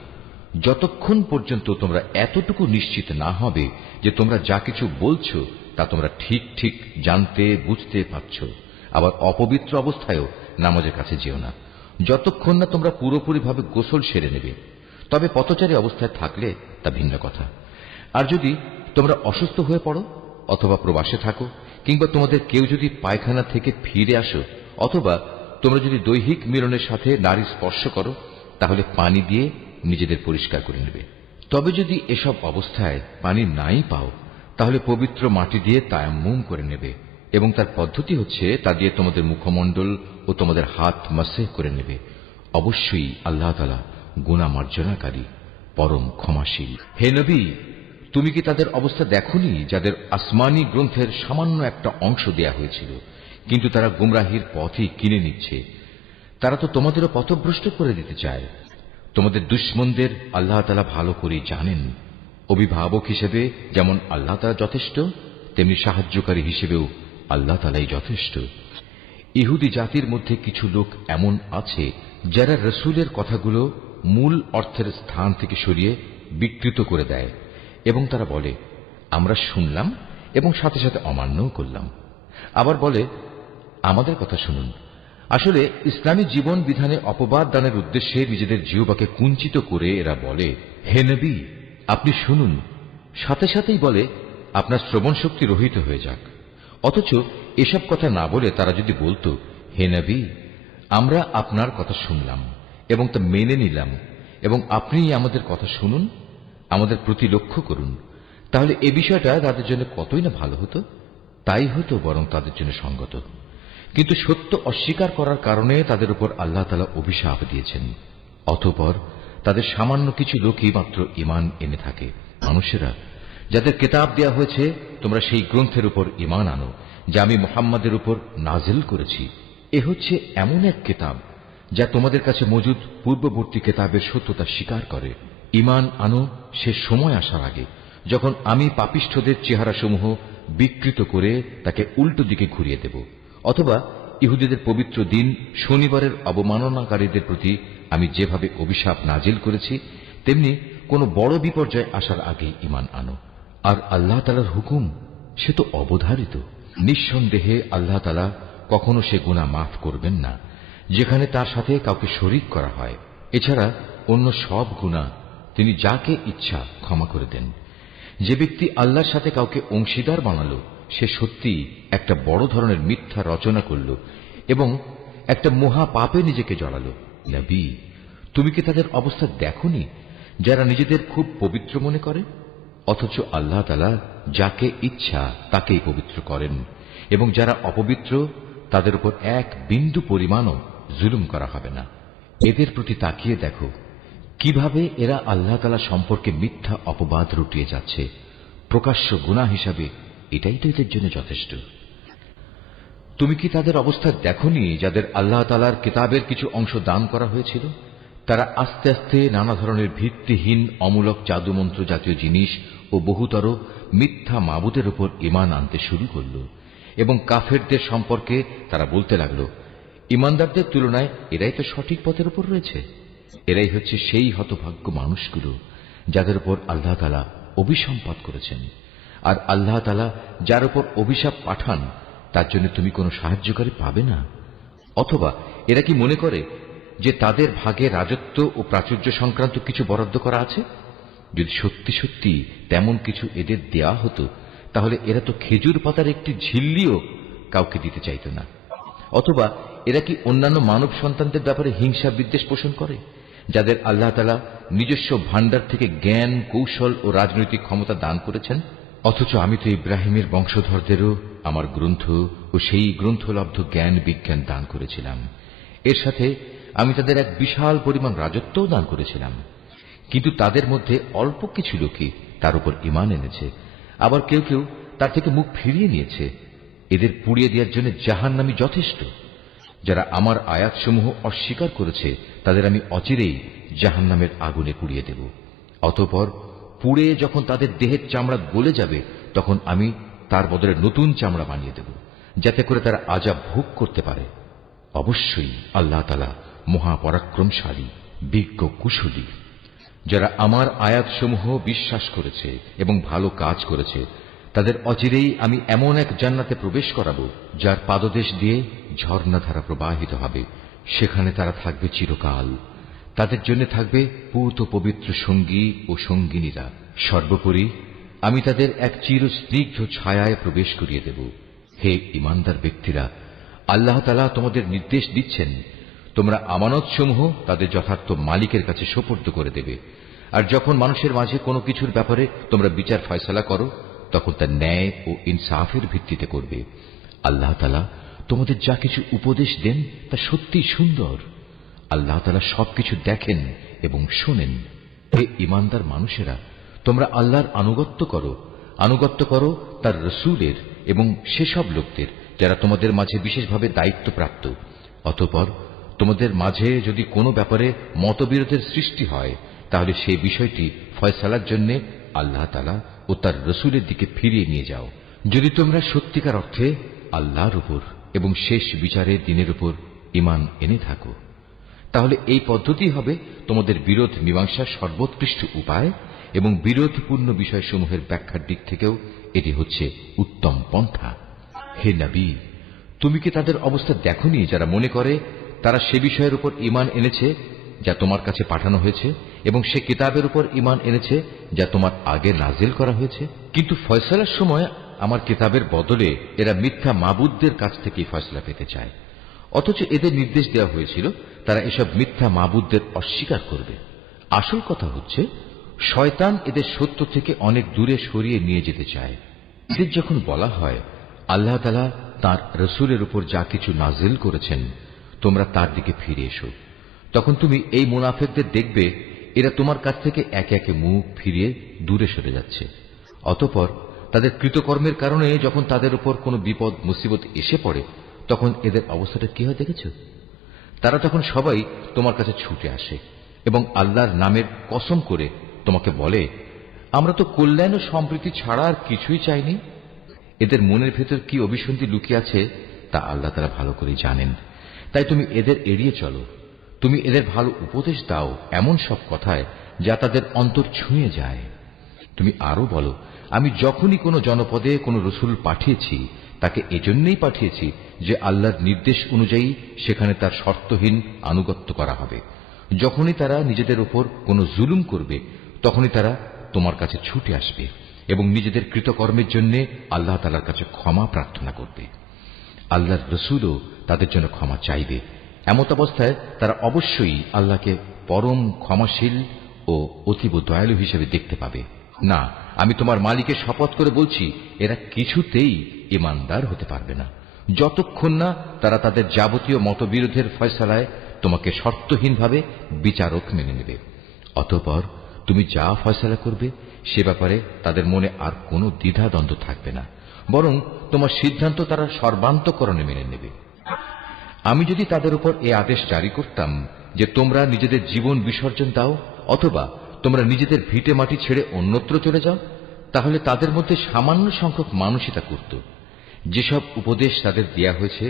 যতক্ষণ পর্যন্ত তোমরা এতটুকু নিশ্চিত না হবে যে তোমরা যা কিছু বলছো তা তোমরা ঠিক ঠিক জানতে বুঝতে পারছ। আবার অপবিত্র অবস্থায়ও নামাজের কাছে যেও না, যতক্ষণ না তোমরা পুরোপুরিভাবে গোসল সেরে নেবে। তবে পথচারী অবস্থায় থাকলে তা ভিন্ন কথা। আর যদি তোমরা অসুস্থ হয়ে পড়ো অথবা প্রবাসে থাকো, কিংবা তোমাদের কেউ যদি পায়খানা থেকে ফিরে আসো, অথবা তোমরা যদি দৈহিক মিলনের সাথে নারী স্পর্শ করো, তাহলে পানি দিয়ে নিজেদের পরিষ্কার করে নেবে। তবে যদি এসব অবস্থায় পানি নাই পাও, তাহলে পবিত্র মাটি দিয়ে তায়াম্মুম করে নেবে, এবং তার পদ্ধতি হচ্ছে তা দিয়ে তোমাদের মুখমণ্ডল ও তোমাদের হাত মাসেহ করে নেবে। অবশ্যই আল্লাহ তাআলা গুনাহ মার্জনাকারী, পরম ক্ষমাশীল। হে নবী, তুমি কি তাদের অবস্থা দেখোনি যাদের আসমানি গ্রন্থের সামান্য একটা অংশ দেয়া হয়েছিল, কিন্তু তারা গুমরাহির পথই কিনে নিচ্ছে। তারা তো তোমাদেরও পথভ্রষ্ট করে দিতে চায়। তোমাদের দুশমনদের আল্লাহ তাআলা ভালো করে জানেন। অভিভাবক হিসেবে যেমন আল্লাহ তাআলা যথেষ্ট, তেমনি সাহায্যকারী হিসেবেও আল্লাহ তাআলাই যথেষ্ট। ইহুদি জাতির মধ্যে কিছু লোক এমন আছে যারা রসুলের কথাগুলো মূল অর্থের স্থান থেকে সরিয়ে বিকৃত করে দেয়, এবং তারা বলে আমরা শুনলাম এবং সাথে সাথে অমান্যও করলাম। আবার বলে আমাদের কথা শুনুন। আসলে ইসলামী জীবন বিধানে অপবাদ দানের উদ্দেশ্যে নিজেদের জিহ্বাকে কুঞ্চিত করে এরা বলে হে নবী আপনি শুনুন, সাথে সাথেই বলে আপনার শ্রবণ শক্তি রহিত হয়ে যাক। অথচ এসব কথা না বলে তারা যদি বলতো হে নবী আমরা আপনার কথা শুনলাম এবং তা মেনে নিলাম, এবং আপনি আমাদের কথা শুনুন, আমাদের প্রতি লক্ষ্য করুন, তাহলে এ বিষয়টা তাদের জন্য কতই না ভালো হতো। তাই হতো বরং তাদের জন্য সঙ্গত। কিন্তু সত্য অস্বীকার করার কারণে তাদের উপর আল্লাহ তাআলা অভিশাপ দিয়েছেন। অতঃপর তাদের সামান্য কিছু লোকই মাত্র ঈমান এনে থাকে। মানুষেরা যাদের কিতাব দেয়া হয়েছে, তোমরা সেই গ্রন্থের উপর ঈমান আনো যা আমি মুহাম্মাদের উপর নাজিল করেছি। এ হচ্ছে এমন এক কিতাব যা তোমাদের কাছে মজুদ পূর্ববর্তী কিতাবের সত্যতা স্বীকার করে। ঈমান আনো সে সময় আসার আগে যখন আমি পাপিষ্ঠদের চেহারাসমূহ বিকৃত করে তাকে উল্টো দিকে ঘুরিয়ে দেব, অথবা ইহুদিদের পবিত্র দিন শনিবারের অবমাননাকারীদের প্রতি আমি যেভাবে অভিশাপ নাজিল করেছি, তেমনি কোন বড় বিপর্যয় আসার আগে ঈমান আনো। আর আল্লাহ তাআলার হুকুম সে তো অবধারিত। নিঃসন্দেহে আল্লাহ তাআলা কখনো সে গুনাহ মাফ করবেন না যেখানে তার সাথে কাউকে শরীক করা হয়। এছাড়া অন্য সব গুনাহ তিনি যাকে ইচ্ছা ক্ষমা করে দেন। যে ব্যক্তি আল্লাহর সাথে কাউকে অংশীদার বানালো সে সত্যি একটা বড় ধরনের মিথ্যা রচনা করল এবং একটা মহা পাপে নিজেকে জড়ালো। নবী তুমি কি তাদের অবস্থা দেখোনি যারা নিজেদের খুব পবিত্র মনে করে, অথচ আল্লাহ তাআলা যাকে ইচ্ছা তাকেই পবিত্র করেন, এবং যারা অপবিত্র তাদের উপর এক বিন্দু পরিমাণও জুলুম করা হবে না। এদের প্রতি তাকিয়ে দেখো কিভাবে এরা আল্লাহ তাআলা সম্পর্কে মিথ্যা অপবাদ রটিয়ে যাচ্ছে। প্রকাশ্য গুনাহ হিসাবে এটাই তো এদের জন্য যথেষ্ট। তুমি কি তাদের অবস্থা দেখোনি যাদের আল্লাহ তাআলার কিতাবের কিছু অংশ দান করা হয়েছিল? তারা আস্তে আস্তে নানা ধরনের ভিত্তিহীন অমূলক জাদুমন্ত্র জাতীয় জিনিস ও বহুতর মিথ্যা মাবুদের উপর ঈমান আনতে শুরু করল, এবং কাফেরদের সম্পর্কে তারা বলতে লাগল ঈমানদারদের তুলনায় এরাই তো সঠিক পথের উপর রয়েছে। এরাই হচ্ছে সেই হতভাগ্য মানুষগুলো যাদের উপর আল্লাহ তাআলা অভিসম্পাত করেছেন। আর আল্লাহ তাআলা যার উপর অভিশাপ পাঠান তার জন্য তুমি কোনো সাহায্যকারী পাবে না। অথবা এরা কি মনে করে যে তাদের ভাগে রাজত্ব ও প্রাচুর্য সংক্রান্ত কিছু বরাদ্দ করা আছে? যদি সত্যি সত্যি তেমন কিছু এদের দেয়া হতো তাহলে এরা তো খেজুর পাতার একটি ঝিল্লিও কাউকে দিতে চাইত না। অথবা এরা কি অন্যান্য মানব সন্তানদের ব্যাপারে হিংসা বিদ্বেষ পোষণ করে যাদের আল্লাহ তাআলা নিজস্ব ভান্ডার থেকে জ্ঞান কৌশল ও রাজনৈতিক ক্ষমতা দান করেছেন? অথচ আমি তো ইব্রাহিমের বংশধরদেরও আমার গ্রন্থ ও সেই গ্রন্থলব্ধ জ্ঞান বিজ্ঞান দান করেছিলাম। এর সাথে আমি তাদের এক বিশাল পরিমাণ রাজত্বও দান করেছিলাম। কিন্তু তাদের মধ্যে অল্প কিছু লোকই তার উপর ঈমান এনেছে, আবার কেউ কেউ তার থেকে মুখ ফিরিয়ে নিয়েছে। এদের পুড়িয়ে দেওয়ার জন্য জাহান্নামী যথেষ্ট। যারা আমার আয়াতসমূহ অস্বীকার করেছে তাদের আমি অচিরেই জাহান্নামের আগুনে পুড়িয়ে দেব। অতঃপর পুড়ে যখন তাদের দেহের চামড়া গলে যাবে তখন আমি তার বদলে নতুন চামড়া বানিয়ে দেব, যাতে করে তারা আযাব ভোগ করতে পারে। অবশ্যই আল্লাহ তাআলা মহাপরাক্রমশালী, বিজ্ঞ, কুশলী। যারা আমার আয়াতসমূহ বিশ্বাস করেছে এবং ভালো কাজ করেছে তাদের অচিরেই আমি এমন এক জান্নাতে প্রবেশ করাবো যার পাদদেশ দিয়ে ঝর্ণাধারা প্রবাহিত হবে। সেখানে তারা থাকবে চিরকাল। তাদের জন্য থাকবে পূত পবিত্র সঙ্গী ও সঙ্গিনীরা। সর্বোপরি আমি তাদের এক চিরস্নিগ্ধ ছায়ায় প্রবেশ করিয়ে দেব। হে ঈমানদার ব্যক্তিরা, আল্লাহ তাআলা তোমাদের নির্দেশ দিচ্ছেন তোমরা আমানতসমূহ তাদের যথার্থ মালিকের কাছে সোপর্দ করে দেবে। আর যখন মানুষের মাঝে কোনো কিছুর ব্যাপারে তোমরা বিচার ফয়সালা করো তখন তা ন্যায় ও ইনসাফের ভিত্তিতে করবে। আল্লাহ তাআলা তোমাদের যা কিছু উপদেশ দেন তা সত্যি সুন্দর। আল্লাহ তাআলা সবকিছু দেখেন এবং শোনেন। হে ঈমানদার মানুষেরা, তোমরা আল্লাহর আনুগত্য করো তার রসুলের এবং সেসব লোকদের যারা তোমাদের মাঝে বিশেষভাবে দায়িত্বপ্রাপ্ত। অতঃপর তোমাদের মাঝে যদি কোনো ব্যাপারে মতবিরোধের সৃষ্টি হয়, তাহলে সেই বিষয়টি ফয়সালার জন্য আল্লাহ তাআলা ও তার রসুলের দিকে ফিরিয়ে নিয়ে যাও। যদি তোমরা সত্যিকার অর্থে আল্লাহর উপর এবং শেষ বিচারের দিনের উপর ঈমান এনে থাকো, তাহলে এই পদ্ধতি হবে তোমাদের বিরোধ মীমাংসার সর্বোৎকৃষ্ট উপায়, এবং বিরোধপূর্ণ বিষয়সমূহের ব্যাখ্যার দিক থেকেও এটি হচ্ছে উত্তম পন্থা। হে নবী, তুমি কি তাদের অবস্থা দেখোনি যারা মনে করে তারা সে বিষয়ের উপর ঈমান এনেছে যা তোমার কাছে পাঠানো হয়েছে, এবং সে কিতাবের উপর ঈমান এনেছে যা তোমার আগে নাজিল করা হয়েছে, কিন্তু ফয়সালার সময় আমার কিতাবের বদলে এরা মিথ্যা মাবুদদের কাছ থেকেই ফয়সলা পেতে চায়। অথচ এদের নির্দেশ দেওয়া হয়েছিল তারা এসব মিথ্যা মাবুদদের অস্বীকার করবে। আসল কথা হচ্ছে শয়তান এদের সত্য থেকে অনেক দূরে সরিয়ে নিয়ে যেতে চায়। এদের যখন বলা হয় আল্লাহ তাআলা তাঁর রসুলের উপর যা কিছু নাজিল করেছেন তোমরা তার দিকে ফিরে এসো, তখন তুমি এই মুনাফিকদের দেখবে এরা তোমার কাছ থেকে একে একে মুখ ফিরিয়ে দূরে সরে যাচ্ছে। অতঃপর তাদের কৃতকর্মের কারণে যখন তাদের উপর কোনো বিপদ মুসিবত এসে পড়ে, তখন এদের অবস্থাটা কি হয় দেখেছ? তারা তখন সবাই তোমার কাছে ছুটে আসে এবং আল্লাহর নামের কসম করে তোমাকে বলে, আমরা তো কল্যাণ ও সম্প্রীতি ছাড়া আর কিছুই চাইনি। এদের মনের ভেতর কি অভিসন্ধি লুকিয়ে আছে তা আল্লাহ তাআলা ভালো করে জানেন। তাই তুমি এদের এড়িয়ে চলো। তুমি এদের ভালো উপদেশ দাও এমন সব কথায় যা তাদের অন্তর ছুঁয়ে যায়। তুমি আরো বলো, আমি যখনই কোনো জনপদে কোনো রসুল পাঠিয়েছি তাকে এজন্যই পাঠিয়েছি যে আল্লাহর নির্দেশ অনুযায়ী সেখানে তার শর্তহীন আনুগত্য করা হবে। যখনই তারা নিজেদের উপর কোনো জুলুম করবে তখনই তারা তোমার কাছে ছুটে আসবে এবং নিজেদের কৃতকর্মের জন্য আল্লাহ তাআলার কাছে ক্ষমা প্রার্থনা করবে। আল্লাহর রসুলও তাদের জন্য ক্ষমা চাইবে। এমত অবস্থায় তারা অবশ্যই আল্লাহকে পরম ক্ষমাশীল ও অতীব দয়ালু হিসেবে দেখতে পাবে। না, আমি তোমার মালিকের শপথ করে বলছি, এরা কিছুতেই ঈমানদার হতে পারবে না যতক্ষণ না তারা তাদের যাবতীয় মতবিরোধের ফয়সালায় তোমাকে শর্তহীনভাবে বিচারক মেনে নেবে। অতঃপর তুমি যা ফয়সালা করবে সে ব্যাপারে তাদের মনে আর কোনো দ্বিধাদ্বন্দ্ব থাকবে না, বরং তোমার সিদ্ধান্ত তারা সর্বান্তঃকরণে মেনে নেবে। আমি যদি তাদের উপর এ আদেশ জারি করতাম যে তোমরা নিজেদের জীবন বিসর্জন দাও অথবা তোমরা নিজেদের ভিটে মাটি ছেড়ে অন্যত্র চলে যাও, তাহলে তাদের মধ্যে সামান্য সংখ্যক মানুষই তা করত। যেসব উপদেশ তাদের দেয়া হয়েছে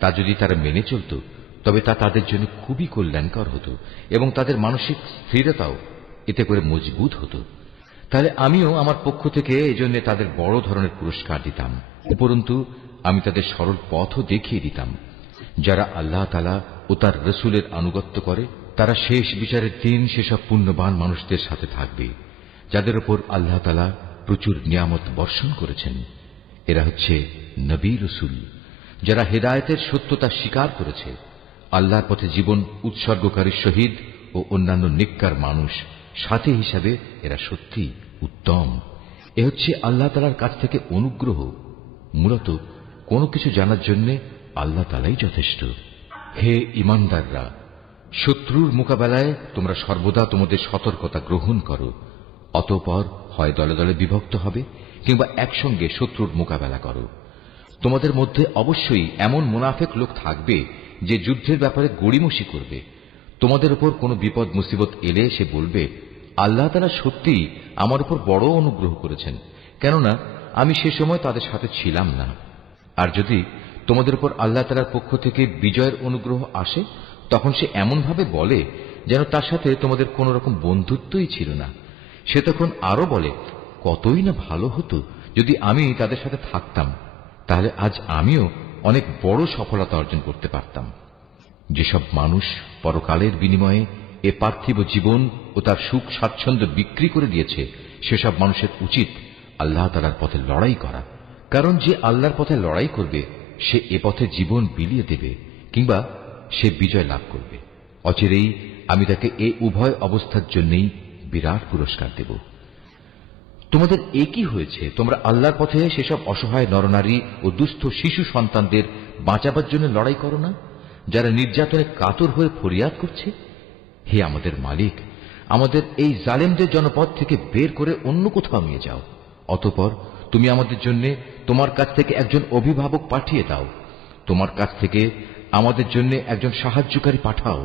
তা যদি তারা মেনে চলত তবে তা তাদের জন্য খুবই কল্যাণকর হতো এবং তাদের মানসিক স্থিরতাও এতে করে মজবুত হতো। তাহলে আমিও আমার পক্ষ থেকে এজন্য তাদের বড় ধরনের পুরস্কার দিতাম, উপরন্তু আমি তাদের সরল পথও দেখিয়ে দিতাম। যারা আল্লাহ তাআলা ও তার রসুলের আনুগত্য করে তারা শেষ বিচারের দিন সেসব পুণ্যবান মানুষদের সাথে থাকবে যাদের উপর আল্লাহ তাআলা প্রচুর নিয়ামত বর্ষণ করেছেন। এরা হচ্ছে নবী রসুল যারা হেদায়েতের সত্যতা স্বীকার করেছে, আল্লাহর পথে জীবন উৎসর্গকারী শহীদ ও অন্যান্য নেককার মানুষ সাথী হিসাবে এরা সত্যি উত্তম। এ হচ্ছে আল্লাহ তাআলার কাছ থেকে অনুগ্রহ। মূলত কোনো কিছু জানার জন্য আল্লাহ তাআলাই যথেষ্ট। হে ঈমানদাররা, শত্রুর মোকাবেলায় তোমরা সর্বদা তোমাদের সতর্কতা গ্রহণ করো। অতঃপর হয় দলে দলে বিভক্ত হবে কিংবা একসঙ্গে শত্রুর মোকাবেলা করো। তোমাদের মধ্যে অবশ্যই এমন মুনাফিক লোক থাকবে যে যুদ্ধের ব্যাপারে গড়িমসি করবে। তোমাদের উপর কোনো বিপদ মুসিবত এলে সে বলবে, আল্লাহ তাআলা সত্যিই আমার উপর বড় অনুগ্রহ করেছেন, কেননা আমি সে সময় তাদের সাথে ছিলাম না। আর যদি তোমাদের উপর আল্লাহ তাআলার পক্ষ থেকে বিজয়ের অনুগ্রহ আসে তখন সে এমন ভাবে বলে যেন তার সাথে তোমাদের কোন রকম বন্ধুত্বই ছিল না। সে তখন আরো বলে, কতই না ভালো হতো যদি আমি তাদের সাথে থাকতাম, তাহলে আজ আমিও অনেক বড় সফলতা অর্জন করতে পারতাম। যেসব মানুষ পরকালের বিনিময়ে এ পার্থিব জীবন ও তার সুখ স্বাচ্ছন্দ্য বিক্রি করে দিয়েছে সেসব মানুষের উচিত আল্লাহ তাআলার পথে লড়াই করা, কারণ যে আল্লাহর পথে লড়াই করবে সে এ পথে জীবন বিলিয়ে দেবে কিংবা সে বিজয় লাভ করবে। অচিরেই আমি তাকে এ উভয় অবস্থার জন্যই বিরাট পুরস্কার দেব। তোমাদের একই হয়েছে, তোমরা আল্লাহর পথে সেসব অসহায় নরনারী ও দুস্থ শিশু সন্তানদের বাঁচাবার জন্য লড়াই করো না যারা নির্যাতনে কাতর হয়ে ফরিয়াদ করছে। হে আমাদের মালিক, আমাদের এই জালেমদের জনপদ থেকে বের করে অন্য কোথাও নিয়ে যাও। অতঃপর তুমি আমাদের জন্য তোমার কাছ থেকে একজন অভিভাবক পাঠিয়ে দাও। তোমার কাছ থেকে আমাদের জন্য একজন সাহায্যকারী পাঠাও।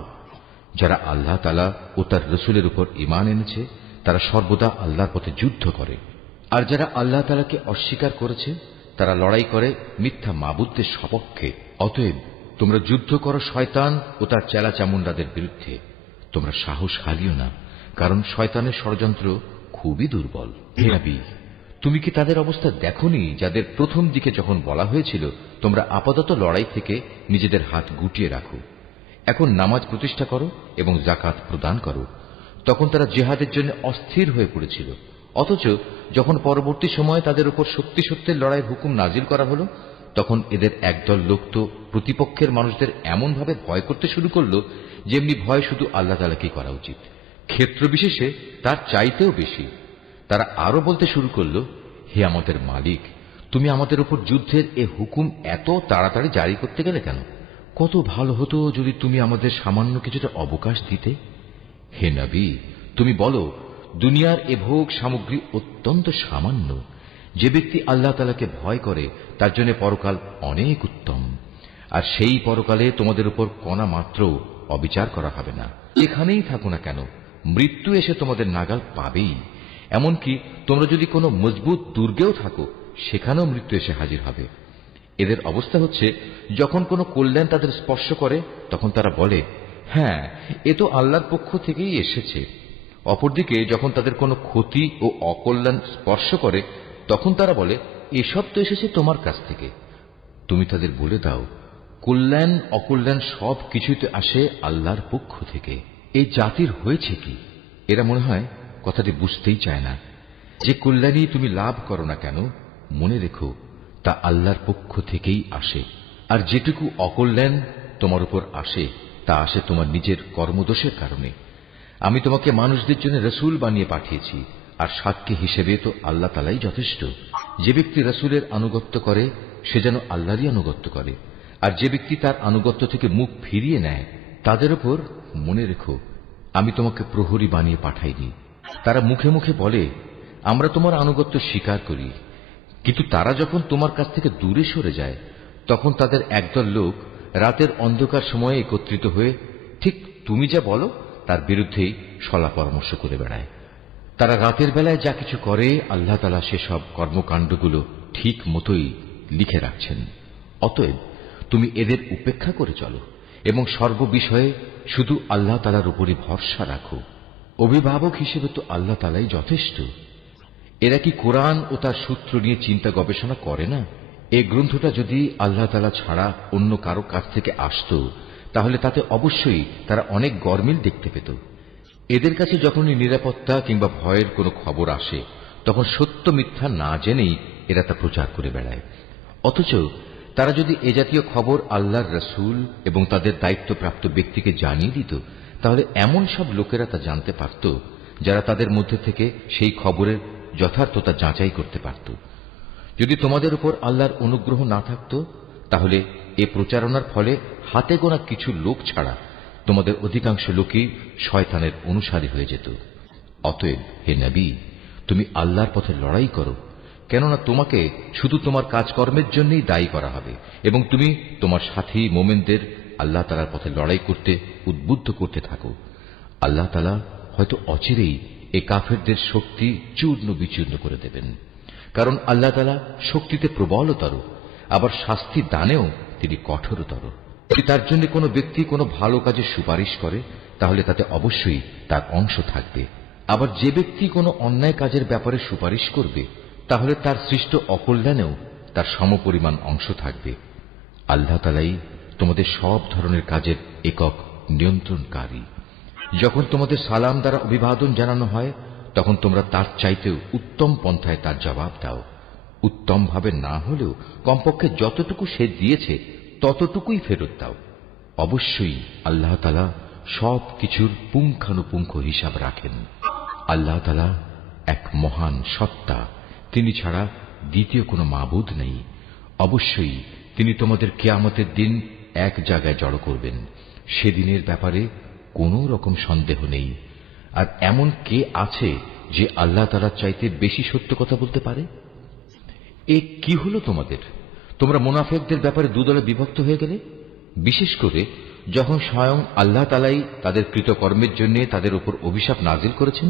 যারা আল্লাহ তাআলা ও তার রসুলের উপর ঈমান এনেছে তারা সর্বদা আল্লাহর পথে যুদ্ধ করে, আর যারা আল্লাহ তাআলাকে অস্বীকার করেছে তারা লড়াই করে মিথ্যা মাবুদদের সপক্ষে। অতএব তোমরা যুদ্ধ করো শয়তান ও তার চেলা চামুন্ডাদের বিরুদ্ধে। তোমরা সাহস হারিও না, কারণ শয়তানের ষড়যন্ত্র খুবই দুর্বল। হে নবী, তুমি কি তাদের অবস্থা দেখোনি যাদের প্রথম দিকে যখন বলা হয়েছিল তোমরা আপাতত লড়াই থেকে নিজেদের হাত গুটিয়ে রাখো, এখন নামাজ প্রতিষ্ঠা করো এবং যাকাত প্রদান করো। তখন তারা জিহাদের জন্য অস্থির হয়ে পড়েছিল, অথচ যখন পরবর্তী সময়ে তাদের উপর সত্যি সত্যের লড়াইয়ের হুকুম নাজিল করা হলো তখন এদের একদল লোক তো প্রতিপক্ষের মানুষদের এমনভাবে ভয় করতে শুরু করলো যেমনি ভয় শুধু আল্লাহ তাআলাকেই করা উচিত, ক্ষেত্র বিশেষে তার চাইতেও বেশি। তারা আরো বলতে শুরু করলো, হে আমাদের মালিক, তুমি আমাদের উপর যুদ্ধের এ হুকুম এত তাড়াতাড়ি জারি করতে গেলে কেন? কত ভালো হতো যদি তুমি আমাদের সামান্য কিছুটা অবকাশ দিতে। হে নবী, তুমি বলো, দুনিয়ার এ ভোগ সামগ্রী অত্যন্ত সামান্য। যে ব্যক্তি আল্লাহ তাআলাকে ভয় করে তার জন্য পরকাল অনেক উত্তম, আর সেই পরকালে তোমাদের উপর কণা মাত্র অবিচার করা হবে না। যেখানেই থাকো না কেন মৃত্যু এসে তোমাদের নাগাল পাবেই। এমনকি তোমরা যদি কোনো মজবুত দুর্গেও থাকো সেখানেও মৃত্যু এসে হাজির হবে। এদের অবস্থা হচ্ছে, যখন কোনো কল্যাণ তাদের স্পর্শ করে তখন তারা বলে, হ্যাঁ, এ তো আল্লাহর পক্ষ থেকেই এসেছে। অপরদিকে যখন তাদের কোনো ক্ষতি ও অকল্যাণ স্পর্শ করে তখন তারা বলে, এসব তো এসেছে তোমার কাছ থেকে। তুমি তাদের বলে দাও, কল্যাণ অকল্যাণ সব কিছুই তো আসে আল্লাহর পক্ষ থেকে। এই জাতির হয়েছে কি? এরা মনে হয় কথাটি বুঝতেই চায় না। যে কল্যাণই তুমি লাভ করো না কেন মনে রেখো তা আল্লাহর পক্ষ থেকেই আসে, আর যেটুকু অকল্যাণ তোমার উপর আসে তা আসে তোমার নিজের কর্মদোষের কারণে। আমি তোমাকে মানুষদের জন্য রসুল বানিয়ে পাঠিয়েছি, আর সাক্ষী হিসেবে তো আল্লাহ তাআলাই যথেষ্ট। যে ব্যক্তি রসুলের আনুগত্য করে সে যেন আল্লাহরই আনুগত্য করে, আর যে ব্যক্তি তার আনুগত্য থেকে মুখ ফিরিয়ে নেয় তাদের উপর মনে রেখো আমি তোমাকে প্রহরী বানিয়ে পাঠাইনি। তারা মুখে মুখে বলে, আমরা তোমার আনুগত্য স্বীকার করি, কিন্তু তারা যখন তোমার কাছ থেকে দূরে সরে যায় তখন তাদের একদল লোক রাতের অন্ধকার সময়ে একত্রিত হয়ে ঠিক তুমি যা বলো তার বিরুদ্ধেই সলা পরামর্শ করে বেড়ায়। তারা রাতের বেলায় যা কিছু করে আল্লাহ তাআলা সেসব কর্মকাণ্ডগুলো ঠিক মতোই লিখে রাখছেন। অতএব তুমি এদের উপেক্ষা করে চলো এবং সর্ববিষয়ে শুধু আল্লাহ তাআলার উপরই ভরসা রাখো। অভিভাবক হিসেবে তো আল্লাহ তাআলাই যথেষ্ট। এরা কি কোরআন ও তার সূত্র নিয়ে চিন্তা গবেষণা করে না? এই গ্রন্থটা যদি আল্লাহ তাআলা ছাড়া অন্য কারো কাছ থেকে আসত তাহলে তাতে অবশ্যই তারা অনেক গরমিল দেখতে পেত। এদের কাছে যখনই নিরাপত্তা কিংবা ভয়ের কোনো খবর আসে তখন সত্য মিথ্যা না জেনেই এরা তা প্রচার করে বেড়ায়। অথচ তারা যদি এ জাতীয় খবর আল্লাহর রসুল এবং তাদের দায়িত্বপ্রাপ্ত ব্যক্তিকে জানিয়ে দিত তাহলে এমন সব লোকেরা তা জানতে পারত যারা তাদের মধ্যে থেকে সেই খবরের যথার্থতা যাচাই করতে পারত। যদি তোমাদের উপর আল্লাহর অনুগ্রহ না থাকত তাহলে এ প্রচারণার ফলে হাতে গোনা কিছু লোক ছাড়া তোমাদের অধিকাংশ লোকই শয়তানের অনুসারী হয়ে যেত। অতএব হে নবী, তুমি আল্লাহর পথে লড়াই করো, কেননা তোমাকে শুধু তোমার কাজকর্মের জন্যই দায়ী করা হবে এবং তুমি তোমার সাথী মোমেনদের আল্লাহ তাআলার পথে লড়াই করতে উদ্বুদ্ধ করতে থাকো। আল্লাহ তাআলা হয়তো অচিরেই এই কাফেরদের শক্তি চূর্ণ বিচূর্ণ করে দেবেন, কারণ আল্লাহ তাআলা শক্তিতে প্রবলতর, আবার শাস্তি দানেও তিনি কঠোরতর। যদি তার জন্য কোনো ব্যক্তি কোনো ভালো কাজে সুপারিশ করে তাহলে তাতে অবশ্যই তার অংশ থাকবে, আবার যে ব্যক্তি কোনো অন্যায় কাজের ব্যাপারে সুপারিশ করবে তাহলে তার সৃষ্ট অকল্যাণেও তার সমপরিমাণ অংশ থাকবে। আল্লাহ তাআলাই তোমাদের সব ধরনের কাজের একক নিয়ন্ত্রণকারী। যখন তোমাদের সালাম দ্বারা অভিবাদন জানানো হয় তখন তোমরা তার চাইতেও উত্তম পন্থায় তার জবাব দাও। উত্তম ভাবে না হলেও কমপক্ষে যতটুকু সে দিয়েছে ততটুকুই ফেরত দাও। অবশ্যই আল্লাহ তাআলা সব কিছুর পুঙ্খানুপুঙ্খ হিসাব রাখেন। আল্লাহ তাআলা এক মহান সত্তা, তিনি ছাড়া দ্বিতীয় কোনো মাবুদ নেই। অবশ্যই তিনি তোমাদের কিয়ামতের দিন এক জায়গায় জড়ো করবেন। সেদিনের ব্যাপারে কোনো রকম সন্দেহ নেই। আর এমন কে আছে যে আল্লাহ তাআলার চাইতে বেশি সত্য কথা বলতে পারে? এ কি হলো তোমাদের? তোমরা মুনাফিকদের ব্যাপারে দুদলে বিভক্ত হয়ে গেলে, বিশেষ করে যখন স্বয়ং আল্লাহ তাআলাই তাদের কৃতকর্মের জন্য তাদের উপর অভিশাপ নাজিল করেছেন।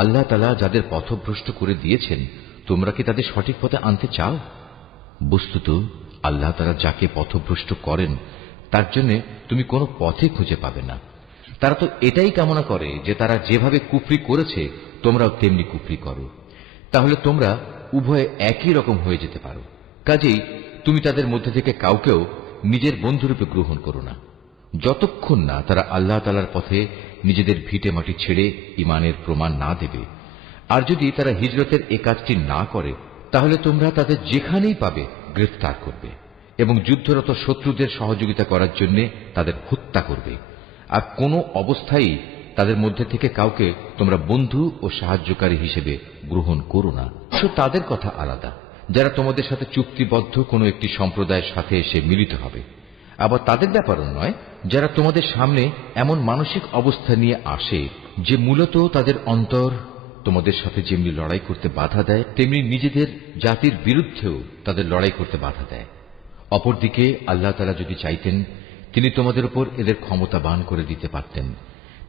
আল্লাহ তাআলা যাদের পথভ্রষ্ট করে দিয়েছেন, তোমরা কি তাদের সঠিক পথে আনতে চাও? বস্তুত আল্লাহ তাআলা যাকে পথভ্রষ্ট করেন তার জন্য তুমি কোনো পথে খুঁজে পাবে না। তারা তো এটাই কামনা করে যে তারা যেভাবে কুফরি করেছে তোমরাও তেমনি কুফরি করো, তাহলে তোমরা উভয়ে একই রকম হয়ে যেতে পারো। কাজেই তুমি তাদের মধ্যে থেকে কাউকেও নিজের বন্ধুরূপে গ্রহণ করো না, যতক্ষণ না তারা আল্লাহ তাআলার পথে নিজেদের ভিটে মাটি ছেড়ে ঈমানের প্রমাণ না দেবে। আর যদি তারা হিজরতের এ কাজটি না করে, তাহলে তোমরা তাদের যেখানেই পাবে গ্রেফতার করবে এবং যুদ্ধরত শত্রুদের সহযোগিতা করার জন্য তাদের হত্যা করবে। আর কোনো অবস্থায় তাদের মধ্যে থেকে কাউকে তোমরা বন্ধু ও সাহায্যকারী হিসেবে গ্রহণ করো না। তাদের কথা আলাদা, যারা তোমাদের সাথে চুক্তিবদ্ধ কোনো একটি সম্প্রদায়ের সাথে এসে মিলিত হবে। আবার তাদের ব্যাপারও নয়, যারা তোমাদের সামনে এমন মানসিক অবস্থা নিয়ে আসে যে মূলত তাদের অন্তর তোমাদের সাথে যেমনি লড়াই করতে বাধা দেয়, তেমনি নিজেদের জাতির বিরুদ্ধেও তাদের লড়াই করতে বাধা দেয়। অপরদিকে আল্লাহ তাআলা যদি চাইতেন, তিনি তোমাদের উপর এদের ক্ষমতাবান করে দিতে পারতেন।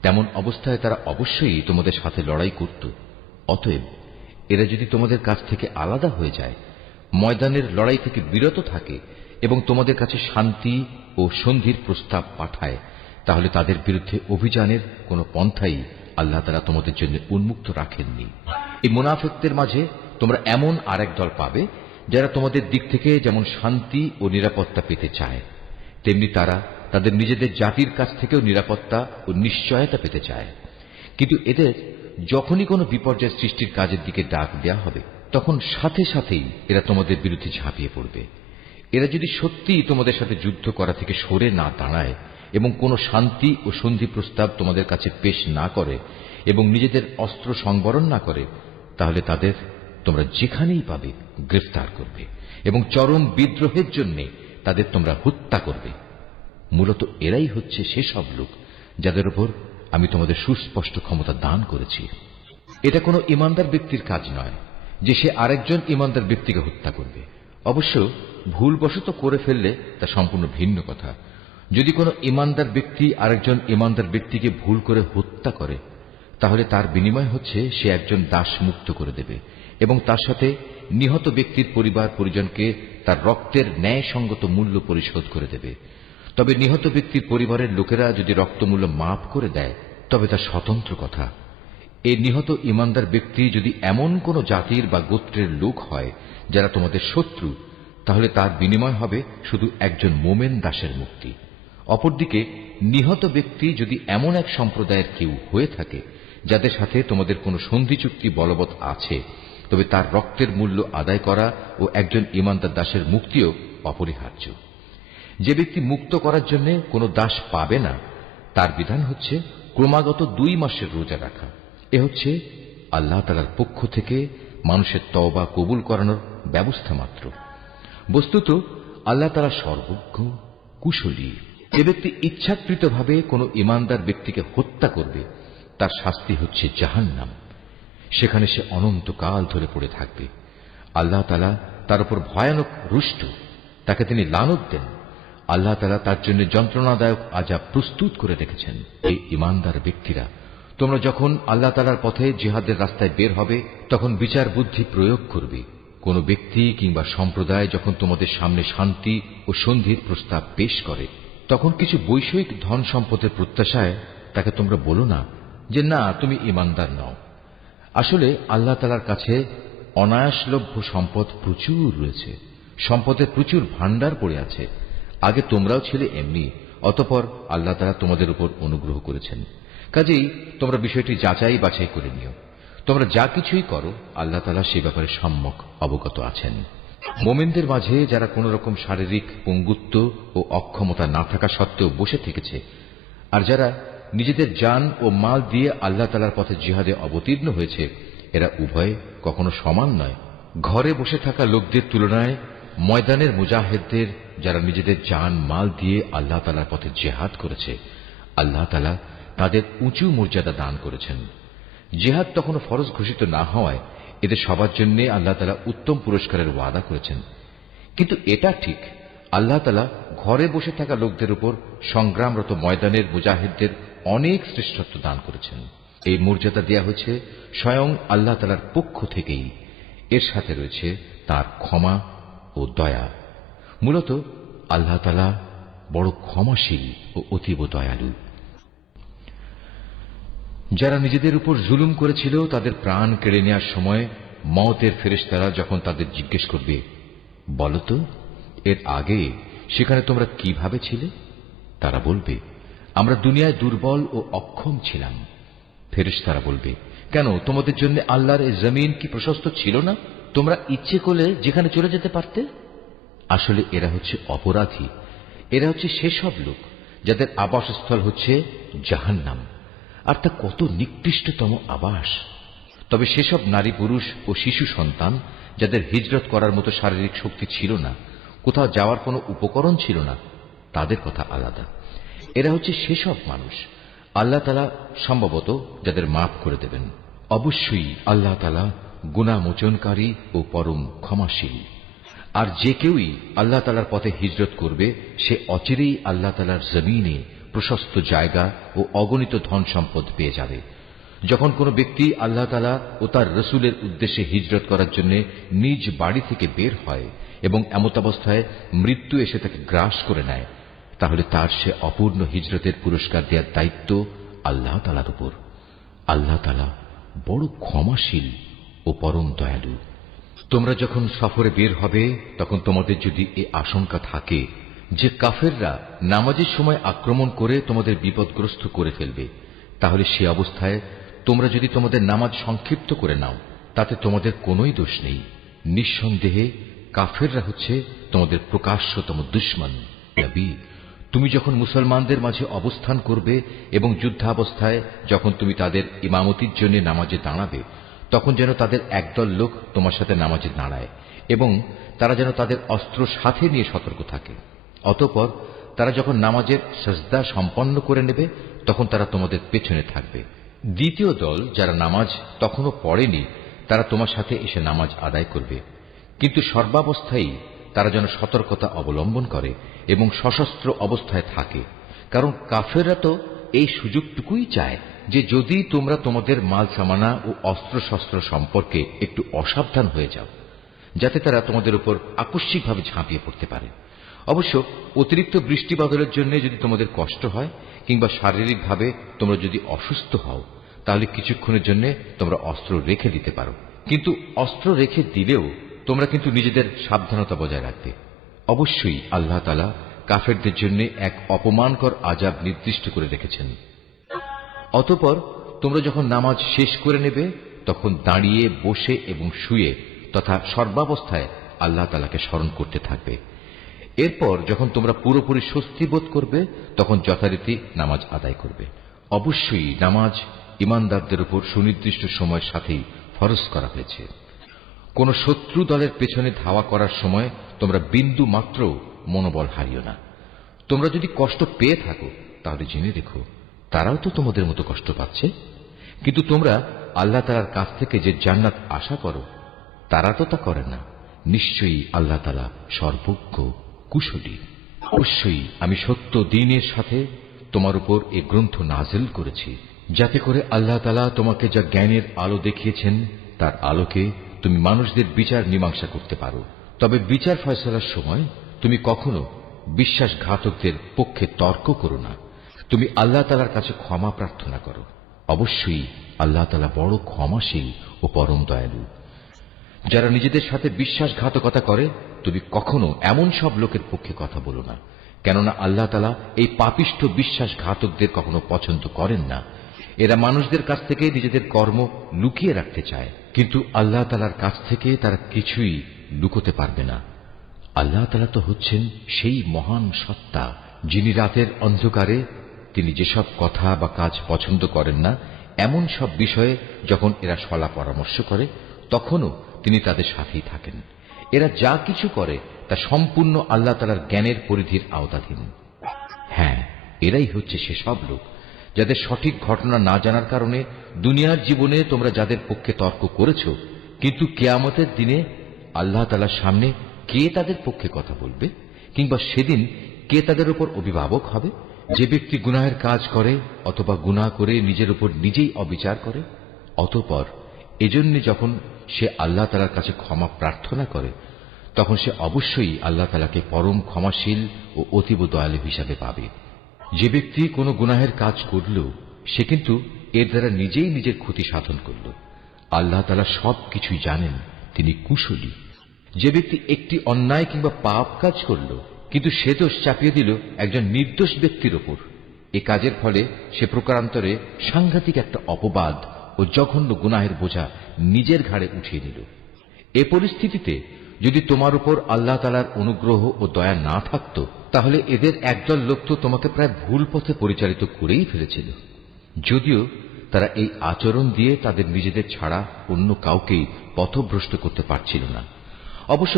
তেমন অবস্থায় তারা অবশ্যই তোমাদের সাথে লড়াই করত। অতএব এরা যদি তোমাদের কাছ থেকে আলাদা হয়ে যায়, ময়দানের লড়াই থেকে বিরত থাকে এবং তোমাদের কাছে শান্তি ও সন্ধির প্রস্তাব পাঠায়, তাহলে তাদের বিরুদ্ধে অভিযানের কোন পন্থাই আল্লাহ তাআলা তোমাদের জন্য উন্মুক্ত রাখেননি। এই মুনাফিকদের মাঝে তোমরা এমন আরেক দল পাবে, যারা তোমাদের দিক থেকে যেমন শান্তি ও নিরাপত্তা পেতে চায়, তেমনি তারা তাদের নিজেদের জাতির কাছ থেকেও নিরাপত্তা ও নিশ্চয়তা পেতে চায়। কিন্তু এদের যখনই কোনো বিপর্যয় সৃষ্টির কাজের দিকে ডাক দেয়া হবে, তখন সাথে সাথেই এরা তোমাদের বিরুদ্ধে ঝাঁপিয়ে পড়বে। এরা যদি সত্যিই তোমাদের সাথে যুদ্ধ করা থেকে সরে না দাঁড়ায় এবং কোনো শান্তি ও সন্ধি প্রস্তাব তোমাদের কাছে পেশ না করে এবং নিজেদের অস্ত্র সংবরণ না করে, তাহলে তাদের তোমরা যেখানেই পাবে গ্রেফতার করবে এবং চরম বিদ্রোহের জন্য তাদের তোমরা হত্যা করবে। মূলত এরাই হচ্ছে সেসব লোক যাদের উপর আমি তোমাদের সুস্পষ্ট ক্ষমতা দান করেছি। এটা কোনো ইমানদার ব্যক্তির কাজ নয় যে সে আরেকজন ইমানদার ব্যক্তিকে হত্যা করবে। অবশ্য ভুলবশত করে ফেললে তা সম্পূর্ণ ভিন্ন কথা। যদি কোনো ইমানদার ব্যক্তি আরেকজন ইমানদার ব্যক্তিকে ভুল করে হত্যা করে, তাহলে তার বিনিময় হচ্ছে সে একজন দাস মুক্ত করে দেবে এবং তার সাথে নিহত ব্যক্তির পরিবার পরিজনকে তার রক্তের ন্যায়সঙ্গত মূল্য পরিশোধ করে দেবে। তবে নিহত ব্যক্তির পরিবারের লোকেরা যদি রক্তমূল্য মাফ করে দেয়, তবে তা স্বতন্ত্র কথা। এই নিহত ইমানদার ব্যক্তি যদি এমন কোন জাতির বা গোত্রের লোক হয় যারা তোমাদের শত্রু, তাহলে তার বিনিময় হবে শুধু একজন মোমেন দাসের মুক্তি। অপরদিকে নিহত ব্যক্তি যদি এমন এক সম্প্রদায়ের কেউ হয়ে থাকে যাদের সাথে তোমাদের কোনো সন্ধি চুক্তি বলবৎ আছে, তবে তার রক্তের মূল্য আদায় করা ও একজন ইমানদার দাসের মুক্তিও অপরিহার্য। যে ব্যক্তি মুক্ত করার জন্য কোনো দাস পাবে না, তার বিধান হচ্ছে ক্রমাগত 2 মাসের রোজা রাখা। এ হচ্ছে আল্লাহ তাআলার পক্ষ থেকে মানুষের তওবা কবুল করানোর ব্যবস্থা মাত্র। বস্তুত আল্লাহ তাআলা সর্বজ্ঞ, কুশলী। যে ব্যক্তি ইচ্ছাকৃতভাবে কোনো ইমানদার ব্যক্তিকে হত্যা করবে, তার শাস্তি হচ্ছে জাহান্নাম। সেখানে সে অনন্তকাল ধরে পড়ে থাকবে। আল্লাহ তাআলা তার উপর ভয়ানক রুষ্ট, তাকে তিনি লানত দেন। আল্লাহ তাআলা তার জন্য যন্ত্রণাদায়ক আযাব প্রস্তুত করে রেখেছেন। এই ইমানদার ব্যক্তিরা, তোমরা যখন আল্লাহ তাআলার পথে জিহাদের রাস্তায় বের হবে, তখন বিচার বুদ্ধি প্রয়োগ করবে। কোন ব্যক্তি কিংবা সম্প্রদায় যখন তোমাদের সামনে শান্তি ও সন্ধির প্রস্তাব পেশ করে, তখন কিছু বৈষয়িক ধন সম্পদের প্রত্যাশায় তাকে তোমরা বলো না যে না, তুমি ইমানদার নও। আসলে আল্লাহ তাআলার কাছে অনায়াসলভ্য সম্পদ প্রচুর রয়েছে, সম্পদের প্রচুর ভাণ্ডার পড়ে আছে। আগে তোমরাও ছিলে এমনি, অতঃপর আল্লাহ তাআলা তোমাদের উপর অনুগ্রহ করেছেন। কাজেই তোমরা বিষয়টি যাচাই বাছাই করে নিও। তোমরা যা কিছুই করো, আল্লাহ তাআলা সে ব্যাপারে সম্যক অবগত আছেন। মোমেনদের মাঝে যারা কোন রকম শারীরিক পঙ্গুত্ব ও অক্ষমতা না থাকা সত্ত্বেও বসে থেকেছে, আর যারা নিজেদের জান ও মাল দিয়ে আল্লাহ তাআলার পথে জিহাদে অবতীর্ণ হয়েছে, এরা উভয়ে কখনো সমান নয়। ঘরে বসে থাকা লোকদের তুলনায় ময়দানের মুজাহিদদের, যারা নিজেদের জান মাল দিয়ে আল্লাহ তাআলার পথে জিহাদ করেছে, আল্লাহ তাআলা তাদের উঁচু মর্যাদা দান করেছেন। জিহাদ তখনও ফরজ ঘোষিত না হওয়ায় এদের সবার জন্য আল্লাহ তাআলা উত্তম পুরস্কারের ওয়াদা করেছেন। কিন্তু এটা ঠিক, আল্লাহ তাআলা ঘরে বসে থাকা লোকদের উপর সংগ্রামরত ময়দানের মুজাহিদদের অনেক শ্রেষ্ঠত্ব দান করেছেন। এই মর্যাদা দেয়া হয়েছে স্বয়ং আল্লাহ তাআলার পক্ষ থেকেই। এর সাথে রয়েছে তার ক্ষমা ও দয়া। মূলত আল্লাহ তাআলা বড় ক্ষমাশীল ও অতীব দয়ালু। যারা নিজেদের উপর জুলুম করেছিল তাদের প্রাণ কেড়ে নেওয়ার সময় মওতের ফেরেশতারা যখন তাদের জিজ্ঞেস করবে, বলতো এর আগে সেখানে তোমরা কিভাবে ছিলে? তারা বলবে, আমরা দুনিয়ায় দুর্বল ও অক্ষম ছিলাম। ফেরেশতারা বলবে, কেন তোমাদের জন্য আল্লাহর এই জমিন কি প্রশস্ত ছিল না? তোমরা ইচ্ছে করলে যেখানে চলে যেতে পারতে। আসলে এরা হচ্ছে অপরাধী। এরা হচ্ছে সেসব লোক যাদের আবাসস্থল হচ্ছে জাহান্নাম, আর তা কত নিকৃষ্টতম আবাস। তবে সেসব নারী পুরুষ ও শিশু সন্তান যাদের হিজরত করার মতো শারীরিক শক্তি ছিল না, কোথাও যাওয়ার কোনো উপকরণ ছিল না, তাদের কথা আলাদা। এরা হচ্ছে সেসব মানুষ আল্লাহ তাআলা সম্ভবত যাদের মাফ করে দেবেন। অবশ্যই আল্লাহ তাআলা গুনাহ মোচনকারী ও পরম ক্ষমাশীল। আর যে কেউই আল্লাহ তাআলার পথে হিজরত করবে সে অচিরেই আল্লাহ তাআলার জমিনে প্রশস্ত জায়গা ও অগণিত ধন সম্পদ পেয়ে যাবে। যখন কোনো ব্যক্তি আল্লাহ তাআলা ও তার রসুলের উদ্দেশ্যে হিজরত করার জন্য নিজ বাড়ি থেকে বের হয় এবং এমতাবস্থায় মৃত্যু এসে তাকে গ্রাস করে নেয়, তাহলে তার সে অপূর্ণ হিজরতের পুরস্কার দেওয়ার দায়িত্ব আল্লাহ তাআলার উপর। আল্লাহ তাআলা বড় ক্ষমাশীল ও পরম দয়ালু। তোমরা যখন সফরে বের হবে তখন তোমাদের যদি এ আশঙ্কা থাকে যে কাফেররা নামাজের সময় আক্রমণ করে তোমাদের বিপদগ্রস্ত করে ফেলবে, তাহলে সে অবস্থায় তোমরা যদি তোমাদের নামাজ সংক্ষিপ্ত করে নাও তাতে তোমাদের কোনোই দোষ নেই। নিঃসন্দেহে কাফেররা হচ্ছে তোমাদের প্রকাশ্যতম দুশমন। নবী, তুমি যখন মুসলমানদের মাঝে অবস্থান করবে এবং যুদ্ধাবস্থায় যখন তুমি তাদের ইমামতির জন্য নামাজে দাঁড়াবে, তখন যেন তাদের একদল লোক তোমার সাথে নামাজে দাঁড়ায় এবং তারা যেন তাদের অস্ত্র সাথে নিয়ে সতর্ক থাকে। অতঃপর তারা যখন নামাজের সিজদা সম্পন্ন করে নেবে তখন তারা তোমাদের পেছনে থাকবে। দ্বিতীয় দল যারা নামাজ তখনও পড়েনি তারা তোমার সাথে এসে নামাজ আদায় করবে, কিন্তু সর্বাবস্থায় তারা যেন সতর্কতা অবলম্বন করে এবং সশস্ত্র অবস্থায় থাকে। কারণ কাফেররা তো এই সুযোগটুকুই চায় যে যদি তোমরা তোমাদের মাল সামানা ও অস্ত্রশস্ত্র সম্পর্কে একটু অসাবধান হয়ে যাও, যাতে তারা তোমাদের উপর আকস্মিকভাবে ঝাঁপিয়ে পড়তে পারে। অবশ্য অতিরিক্ত বৃষ্টি বাদলের জন্য যদি তোমাদের কষ্ট হয় কিংবা শারীরিকভাবে তোমরা যদি অসুস্থ হও, তাহলে কিছুক্ষণের জন্য তোমরা অস্ত্র রেখে দিতে পারো। কিন্তু অস্ত্র রেখে দিলেও তোমরা কিন্তু নিজেদের সাবধানতা বজায় রাখবে। অবশ্যই আল্লাহ তাআলা কাফেরদের জন্য এক অপমানকর আযাব নির্দিষ্ট করে রেখেছেন। অতঃপর তোমরা যখন নামাজ শেষ করে নেবে তখন দাঁড়িয়ে, বসে এবং শুয়ে তথা সর্বাবস্থায় আল্লাহ তাআলাকে স্মরণ করতে থাকবে। এরপর যখন তোমরা পুরোপুরি স্বস্তি বোধ করবে তখন যথারীতি নামাজ আদায় করবে। অবশ্যই নামাজ ঈমানদারদের উপর সুনির্দিষ্ট সময়ের সাথেই ফরজ করা হয়েছে। কোন শত্রু দলের পেছনে ধাওয়া করার সময় তোমরা বিন্দু মাত্র মনোবল হারিও না। তোমরা যদি কষ্ট পেয়ে থাকো তাহলে জেনে রেখো তারাও তো তোমাদের মতো কষ্ট পাচ্ছে। কিন্তু তোমরা আল্লাহ তাআলার কাছ থেকে যে জান্নাত আশা করো তারা তো তা করে না। নিশ্চয়ই আল্লাহ তাআলা সর্বজ্ঞ, কুশলী। অবশ্যই আমি সত্য দ্বীনের সাথে তোমার উপর এ গ্রন্থ নাযিল করেছি, যাতে করে আল্লাহ তাআলা তোমাকে যা জ্ঞানের আলো দেখিয়েছেন তার আলোকে তুমি মানুষদের বিচার মীমাংসা করতে পারো। তবে বিচার ফয়সালার সময় তুমি কখনো বিশ্বাসঘাতকদের পক্ষে তর্ক করো না। তুমি আল্লাহ তাআলার কাছে ক্ষমা প্রার্থনা করো। অবশ্যই আল্লাহ তাআলা বড় ক্ষমাশীল ও পরম দয়ালু। যারা নিজেদের সাথে বিশ্বাসঘাতকতা করে তুমি কখনো এমন সব লোকের পক্ষে কথা বলো না, কেননা আল্লাহ তাআলা এই পাপিষ্ঠ বিশ্বাসঘাতকদের কখনো পছন্দ করেন না। এরা মানুষদের কাছ থেকে নিজেদের কর্ম লুকিয়ে রাখতে চায়, কিন্তু আল্লাহ তাআলার কাছ থেকে তারা কিছুই লুকোতে পারবে না। আল্লাহ তাআলা তো হচ্ছেন সেই মহান সত্তা যিনি রাতের অন্ধকারে তিনি যেসব কথা বা কাজ পছন্দ করেন না এমন সব বিষয়ে যখন এরা সলা পরামর্শ করে তখনও তিনি তাদের সাথেই থাকেন। এরা যা কিছু করে তা সম্পূর্ণ আল্লাহ তাআলার জ্ঞানের পরিধির আওতাধীন। হ্যাঁ, এরাই হচ্ছে সেসব লোক যাদের সঠিক ঘটনা না জানার কারণে দুনিয়ার জীবনে তোমরা যাদের পক্ষে তর্ক করেছ, কিন্তু কিয়ামতের দিনে আল্লাহ তাআলার সামনে কে তাদের পক্ষে কথা বলবে, কিংবা সেদিন কে তাদের উপর অভিভাবক হবে? যে ব্যক্তি গুনাহের কাজ করে অথবা গুনাহ করে নিজের উপর নিজেই অবিচার করে, অতঃপর এজন্য যখন সে আল্লাহ তাআলার কাছে ক্ষমা প্রার্থনা করে, তখন সে অবশ্যই আল্লাহ তাআলাকে পরম ক্ষমাশীল ও অতীব দয়ালু হিসাবে পাবে। যে ব্যক্তি কোনো গুনাহের কাজ করল, সে কিন্তু এর দ্বারা নিজেই নিজের ক্ষতি সাধন করল। আল্লাহ তাআলা সবকিছুই জানেন, তিনি কুশলী। যে ব্যক্তি একটি অন্যায় কিংবা পাপ কাজ করল, কিন্তু সে দোষ চাপিয়ে দিল একজন নির্দোষ ব্যক্তির ওপর, এ কাজের ফলে সে প্রকারান্তরে সাংঘাতিক একটা অপবাদ ও জঘন্য গুনাহের বোঝা নিজের ঘাড়ে উঠিয়ে নিল। এ পরিস্থিতিতে যদি তোমার উপর আল্লাহ তাআলার অনুগ্রহ ও দয়া না থাকত, তাহলে এদের একদল লোক তো তোমাকে প্রায় ভুল পথে পরিচালিত করেই ফেলেছিল। যদিও তারা এই আচরণ দিয়ে তাদের নিজেদের ছাড়া অন্য কাউকেই পথভ্রষ্ট করতে পারছিল না। অবশ্য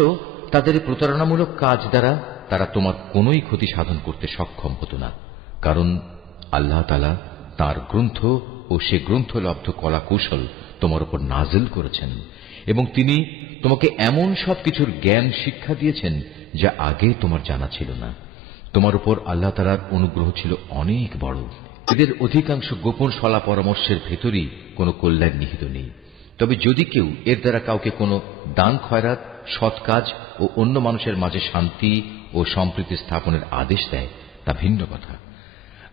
তাদের এই প্রতারণামূলক কাজ দ্বারা তারা তোমার কোনোই ক্ষতি সাধন করতে সক্ষম হতো না, কারণ আল্লাহ তাআলা তাঁর গ্রন্থ ও সে গ্রন্থলব্ধ কলা কৌশল তোমার উপর নাজিল করেছেন, এবং তিনি তোমাকে এমন সবকিছুর জ্ঞান শিক্ষা দিয়েছেন যা আগে তোমার জানা ছিল না। তোমার উপর আল্লাহ তাআলার অনুগ্রহ ছিল অনেক বড়। এদের অধিকাংশ গোপন সলা পরামর্শের ভেতরই কোনো কল্যাণ নিহিত নেই। তবে যদি কেউ এর দ্বারা কাউকে কোনো দান খয়রাত, সৎ কাজ ও অন্য মানুষের মাঝে শান্তি ও সম্প্রীতি স্থাপনের আদেশ দেয়, তা ভিন্ন কথা।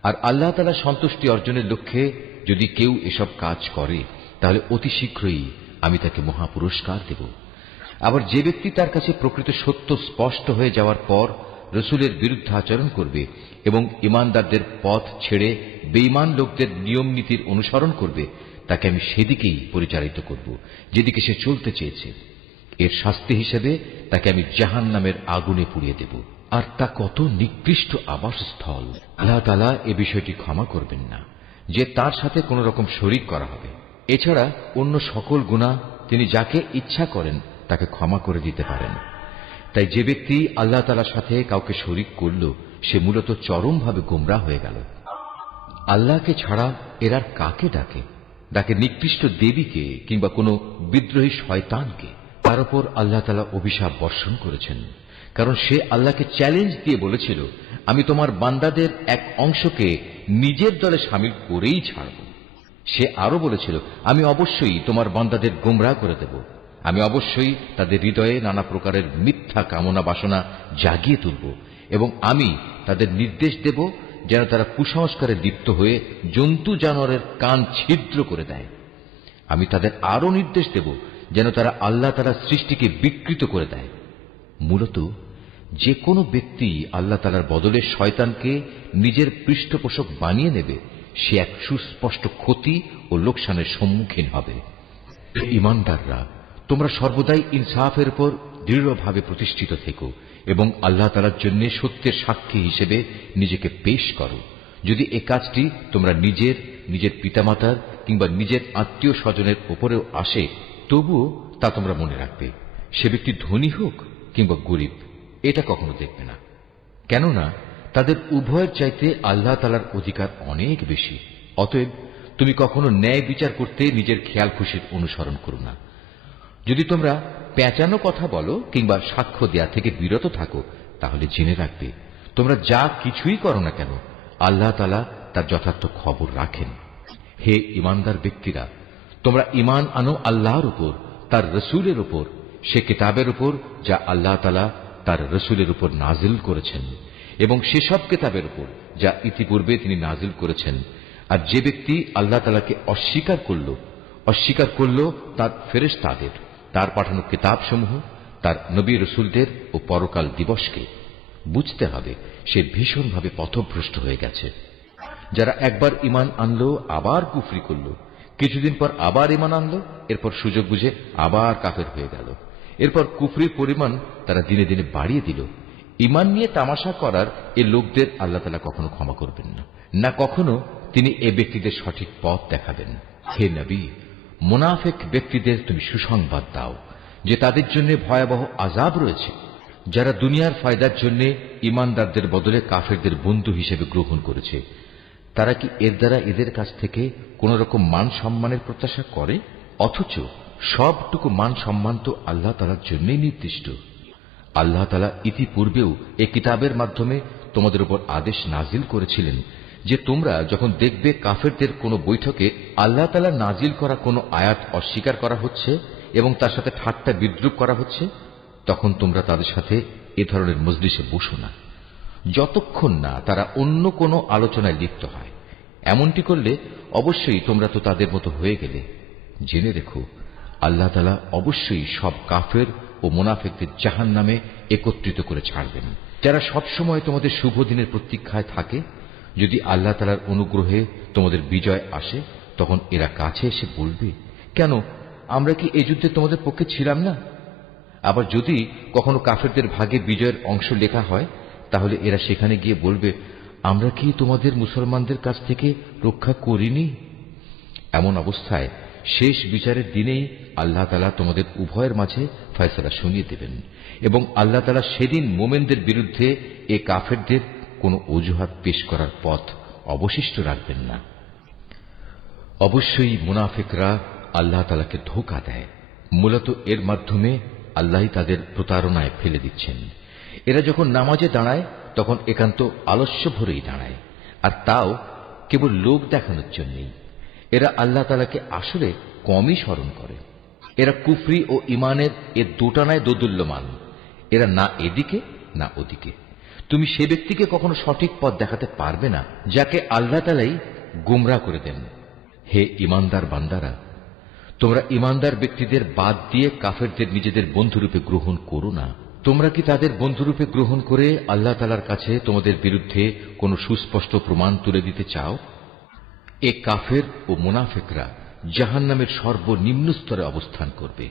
আর আল্লাহ তাআলার সন্তুষ্টি অর্জনের লক্ষ্যে যদি কেউ এসব কাজ করে, তাহলে অতি শীঘ্রই আমি তাকে মহাপুরস্কার দেব। আবার যে ব্যক্তি তার কাছে প্রকৃত সত্য স্পষ্ট হয়ে যাওয়ার পর রসুলের বিরুদ্ধে আচরণ করবে এবং ইমানদারদের পথ ছেড়ে বেঈমান লোকদের নিয়ম নীতির অনুসরণ করবে, তাকে আমি সেদিকেই পরিচালিত করব যেদিকে সে চলতে চেয়েছে। এর শাস্তি হিসেবে তাকে আমি জাহান্নামের আগুনে পুড়িয়ে দেব, আর তা কত নিকৃষ্ট আবাসস্থল। আল্লাহ তাআলা এ বিষয়টি ক্ষমা করবেন না যে তার সাথে কোন রকম শরীক করা হবে। এছাড়া অন্য সকল গুনাহ তিনি যাকে ইচ্ছা করেন তাকে ক্ষমা করে দিতে পারেন। তাই যে ব্যক্তি আল্লাহ তাআলার সাথে কাউকে শরীক করল, সে মূলত চরমভাবে গোমরাহ হয়ে গেল। আল্লাহকে ছাড়া এরা কাকে ডাকে? ডাকে নিকৃষ্ট দেবীকে কিংবা কোনো বিদ্রোহী শয়তানকে। তার উপর আল্লাহ তাআলা অভিশাপ বর্ষণ করেছেন, কারণ সে আল্লাহকে চ্যালেঞ্জ দিয়ে বলেছিল, আমি তোমার বান্দাদের এক অংশকে নিজের দলে শামিল করেই ছাড়ব। সে আরো বলেছিল, আমি অবশ্যই তোমার বান্দাদের গোমরাহ করে দেব, আমি অবশ্যই তাদের হৃদয়ে নানা প্রকারের মিথ্যা কামনা বাসনা জাগিয়ে তুলব, এবং আমি তাদের নির্দেশ দেব যেন তারা কুসংস্কারে লিপ্ত হয়ে জন্তু জানোয়ারের কান ছিদ্র করে দেয়। আমি তাদের আরো নির্দেশ দেব যেন তারা আল্লাহ তাআলার সৃষ্টিকে বিকৃত করে দেয়। মূলত যে কোনো ব্যক্তি আল্লাহ তাআলার বদলে শয়তানকে নিজের পৃষ্ঠপোষক বানিয়ে নেবে, সে এক সুস্পষ্ট ক্ষতি ও লোকসানের সম্মুখীন হবে। ঈমানদাররা, তোমরা সর্বদাই ইনসাফের উপর দৃঢ়ভাবে প্রতিষ্ঠিত থেকো এবং আল্লাহ তাআলার জন্য সত্যের সাক্ষী হিসেবে নিজেকে পেশ করো। যদি এ কাজটি তোমরা নিজের পিতামাতার কিংবা নিজের আত্মীয় স্বজনের উপরেও আসে, তবুও তা তোমরা মনে রাখবে, সে ব্যক্তি ধনী হোক কিংবা গরিব, এটা কখনো দেখবে না। কেননা তাদের উভয়ের চাইতে আল্লাহ তাআলার অধিকার অনেক বেশি। অতএব তুমি কখনো ন্যায় বিচার করতে নিজের খেয়াল খুশির অনুসরণ করো না। যদি তোমরা পেঁচানো কথা বলো কিংবা সাক্ষ্য দেয়া থেকে বিরত থাকো, তাহলে জেনে রাখবে, তোমরা যা কিছুই করো না কেন, আল্লাহ তাআলা তার যথার্থ খবর রাখেন। হে ঈমানদার ব্যক্তিরা, তোমরা ঈমান আনো আল্লাহর উপর, তার রসুলের উপর, সে কিতাবের উপর যা আল্লাহ তাআলা তার রসুলের উপর নাজিল করেছেন, এবং সেসব কিতাবের উপর যা ইতিপূর্বে তিনি নাজিল করেছেন। আর যে ব্যক্তি আল্লাহ তাআলাকে অস্বীকার করল তার ফেরেশতাদের, তার পাঠানো কিতাবসমূহ, তার নবী রসুলদের ও পরকাল দিবসকে, বুঝতে হবে সে ভীষণভাবে পথভ্রষ্ট হয়ে গেছে। যারা একবার ঈমান আনলো আবার কুফরি করল, কিছুদিন পর আবার ঈমান আনলো, এরপর সুযোগ বুঝে আবার কাফের হয়ে গেল, এরপর কুফরির পরিমাণ তারা দিনে দিনে বাড়িয়ে দিল। ঈমান নিয়ে তামাশা করার এ লোকদের আল্লাহ তাআলা কখনো ক্ষমা করবেন না, না কখনো তিনি এ ব্যক্তিদের সঠিক পথ দেখাবেন। হে নবী, মুনাফিক ব্যক্তিদের তুমি সুসংবাদ দাও যে তাদের জন্য ভয়াবহ আযাব রয়েছে, যারা দুনিয়ার ফায়দার জন্য ঈমানদারদের বদলে কাফেরদের বন্ধু হিসেবে গ্রহণ করেছে। তারা কি এর দ্বারা এদের কাছ থেকে কোন রকম মান সম্মানের প্রত্যাশা করে? অথচ সবটুকু মান সম্মান তো আল্লাহ তাআলার জন্যই নির্দিষ্ট। আল্লাহ তাআলা ইতিপূর্বেও এই কিতাবের মাধ্যমে তোমাদের উপর আদেশ নাজিল করেছিলেন যে তোমরা যখন দেখবে কাফেরদের কোন বৈঠকে আল্লাহ তাআলা নাজিল করা কোন আয়াত অস্বীকার করা হচ্ছে এবং তার সাথে ঠাট্টা বিদ্রূপ করা হচ্ছে, তখন তোমরা তাদের সাথে এ ধরনের মজলিসে বসো না, যতক্ষণ না তারা অন্য কোনো আলোচনায় লিপ্ত হয়। এমনটি করলে অবশ্যই তোমরা তো তাদের মতো হয়ে গেলে। জেনে রেখো, আল্লাহ তাআলা অবশ্যই সব কাফের ও মুনাফিকদের জাহান্নামে একত্রিত করে ছাড়বেন। যারা সবসময় তোমাদের শুভ দিনের প্রতীক্ষায় থাকে, যদি আল্লাহ তাআলার অনুগ্রহে তোমাদের বিজয় আসে, তখন এরা কাছে এসে বলবে, কেন আমরা কি এই যুদ্ধে তোমাদের পক্ষে ছিলাম না? আবার যদি কখনো কাফেরদের ভাগে বিজয়ের অংশ লেখা হয়, তাহলে এরা সেখানে গিয়ে বলবে, আমরা কি তোমাদের মুসলমানদের কাছ থেকে রক্ষা করিনি? এমন অবস্থায় শেষ বিচারের দিনেই আল্লাহ তাআলা তোমাদের উভয়ের মাঝে ফয়সালা শুনিয়ে দেবেন এবং আল্লাহ তাআলা সেদিন মোমেনদের বিরুদ্ধে এ কাফেরদের কোনো অজুহাত পেশ করার পথ অবশিষ্ট রাখবেন না। অবশ্যই মুনাফিকরা আল্লাহ তাআলাকে ধোঁকা দেয়। মূলত এর মাধ্যমে আল্লাহই তাদের প্রতারণায় ফেলে দিচ্ছেন। এরা যখন নামাজে দাঁড়ায় তখন একান্ত আলস্য ভরেই দাঁড়ায়, আর তাও কেবল লোক দেখানোর জন্যই। এরা আল্লাহ তাআলাকে আসলে কমই স্মরণ করে। এরা কুফরি ও ইমানের এ দুটানায় দোদুল্যমান। এরা না এদিকে না ওদিকে। তুমি সে ব্যক্তিকে কখনো সঠিক পথ দেখাতে পারবে না যাকে আল্লাহ তাআলাই গুমরাহ করে দেন। হে ইমানদার বান্দারা, তোমরা ইমানদার ব্যক্তিদের বাদ দিয়ে কাফেরদের নিজেদের বন্ধুরূপে গ্রহণ করো না। তোমরা কি তাদের বন্ধুরূপে গ্রহণ করে আল্লাহ তাআলার কাছে তোমাদের বিরুদ্ধে কোনো সুস্পষ্ট প্রমাণ তুলে দিতে চাও? এ কাফের ও মুনাফিকরা জাহান্নামের সর্বনিম্ন স্তরে অবস্থান করবে।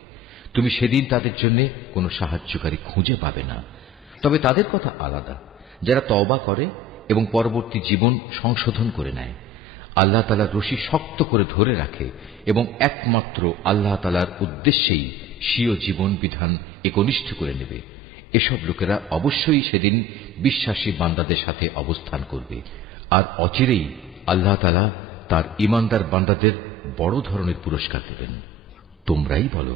তুমি সেদিন তাদের জন্য কোনো সাহায্যকারী খুঁজে পাবে না। তবে তাদের কথা আলাদা, যারা তওবা করে এবং পরবর্তী জীবন সংশোধন করে নেয়, আল্লাহ তাআলার রশি শক্ত করে ধরে রাখে এবং একমাত্র আল্লাহ তাআলার উদ্দেশ্যেই স্বীয় জীবন বিধান একনিষ্ঠ করে নেবে। এসব লোকেরা অবশ্যই সেদিন বিশ্বাসী বান্দাদের সাথে অবস্থান করবে। আর অচিরেই আল্লাহ তাআলা তার ঈমানদার বান্দাদের বড় ধরনের পুরস্কার দেবেন। তোমরাই বলো,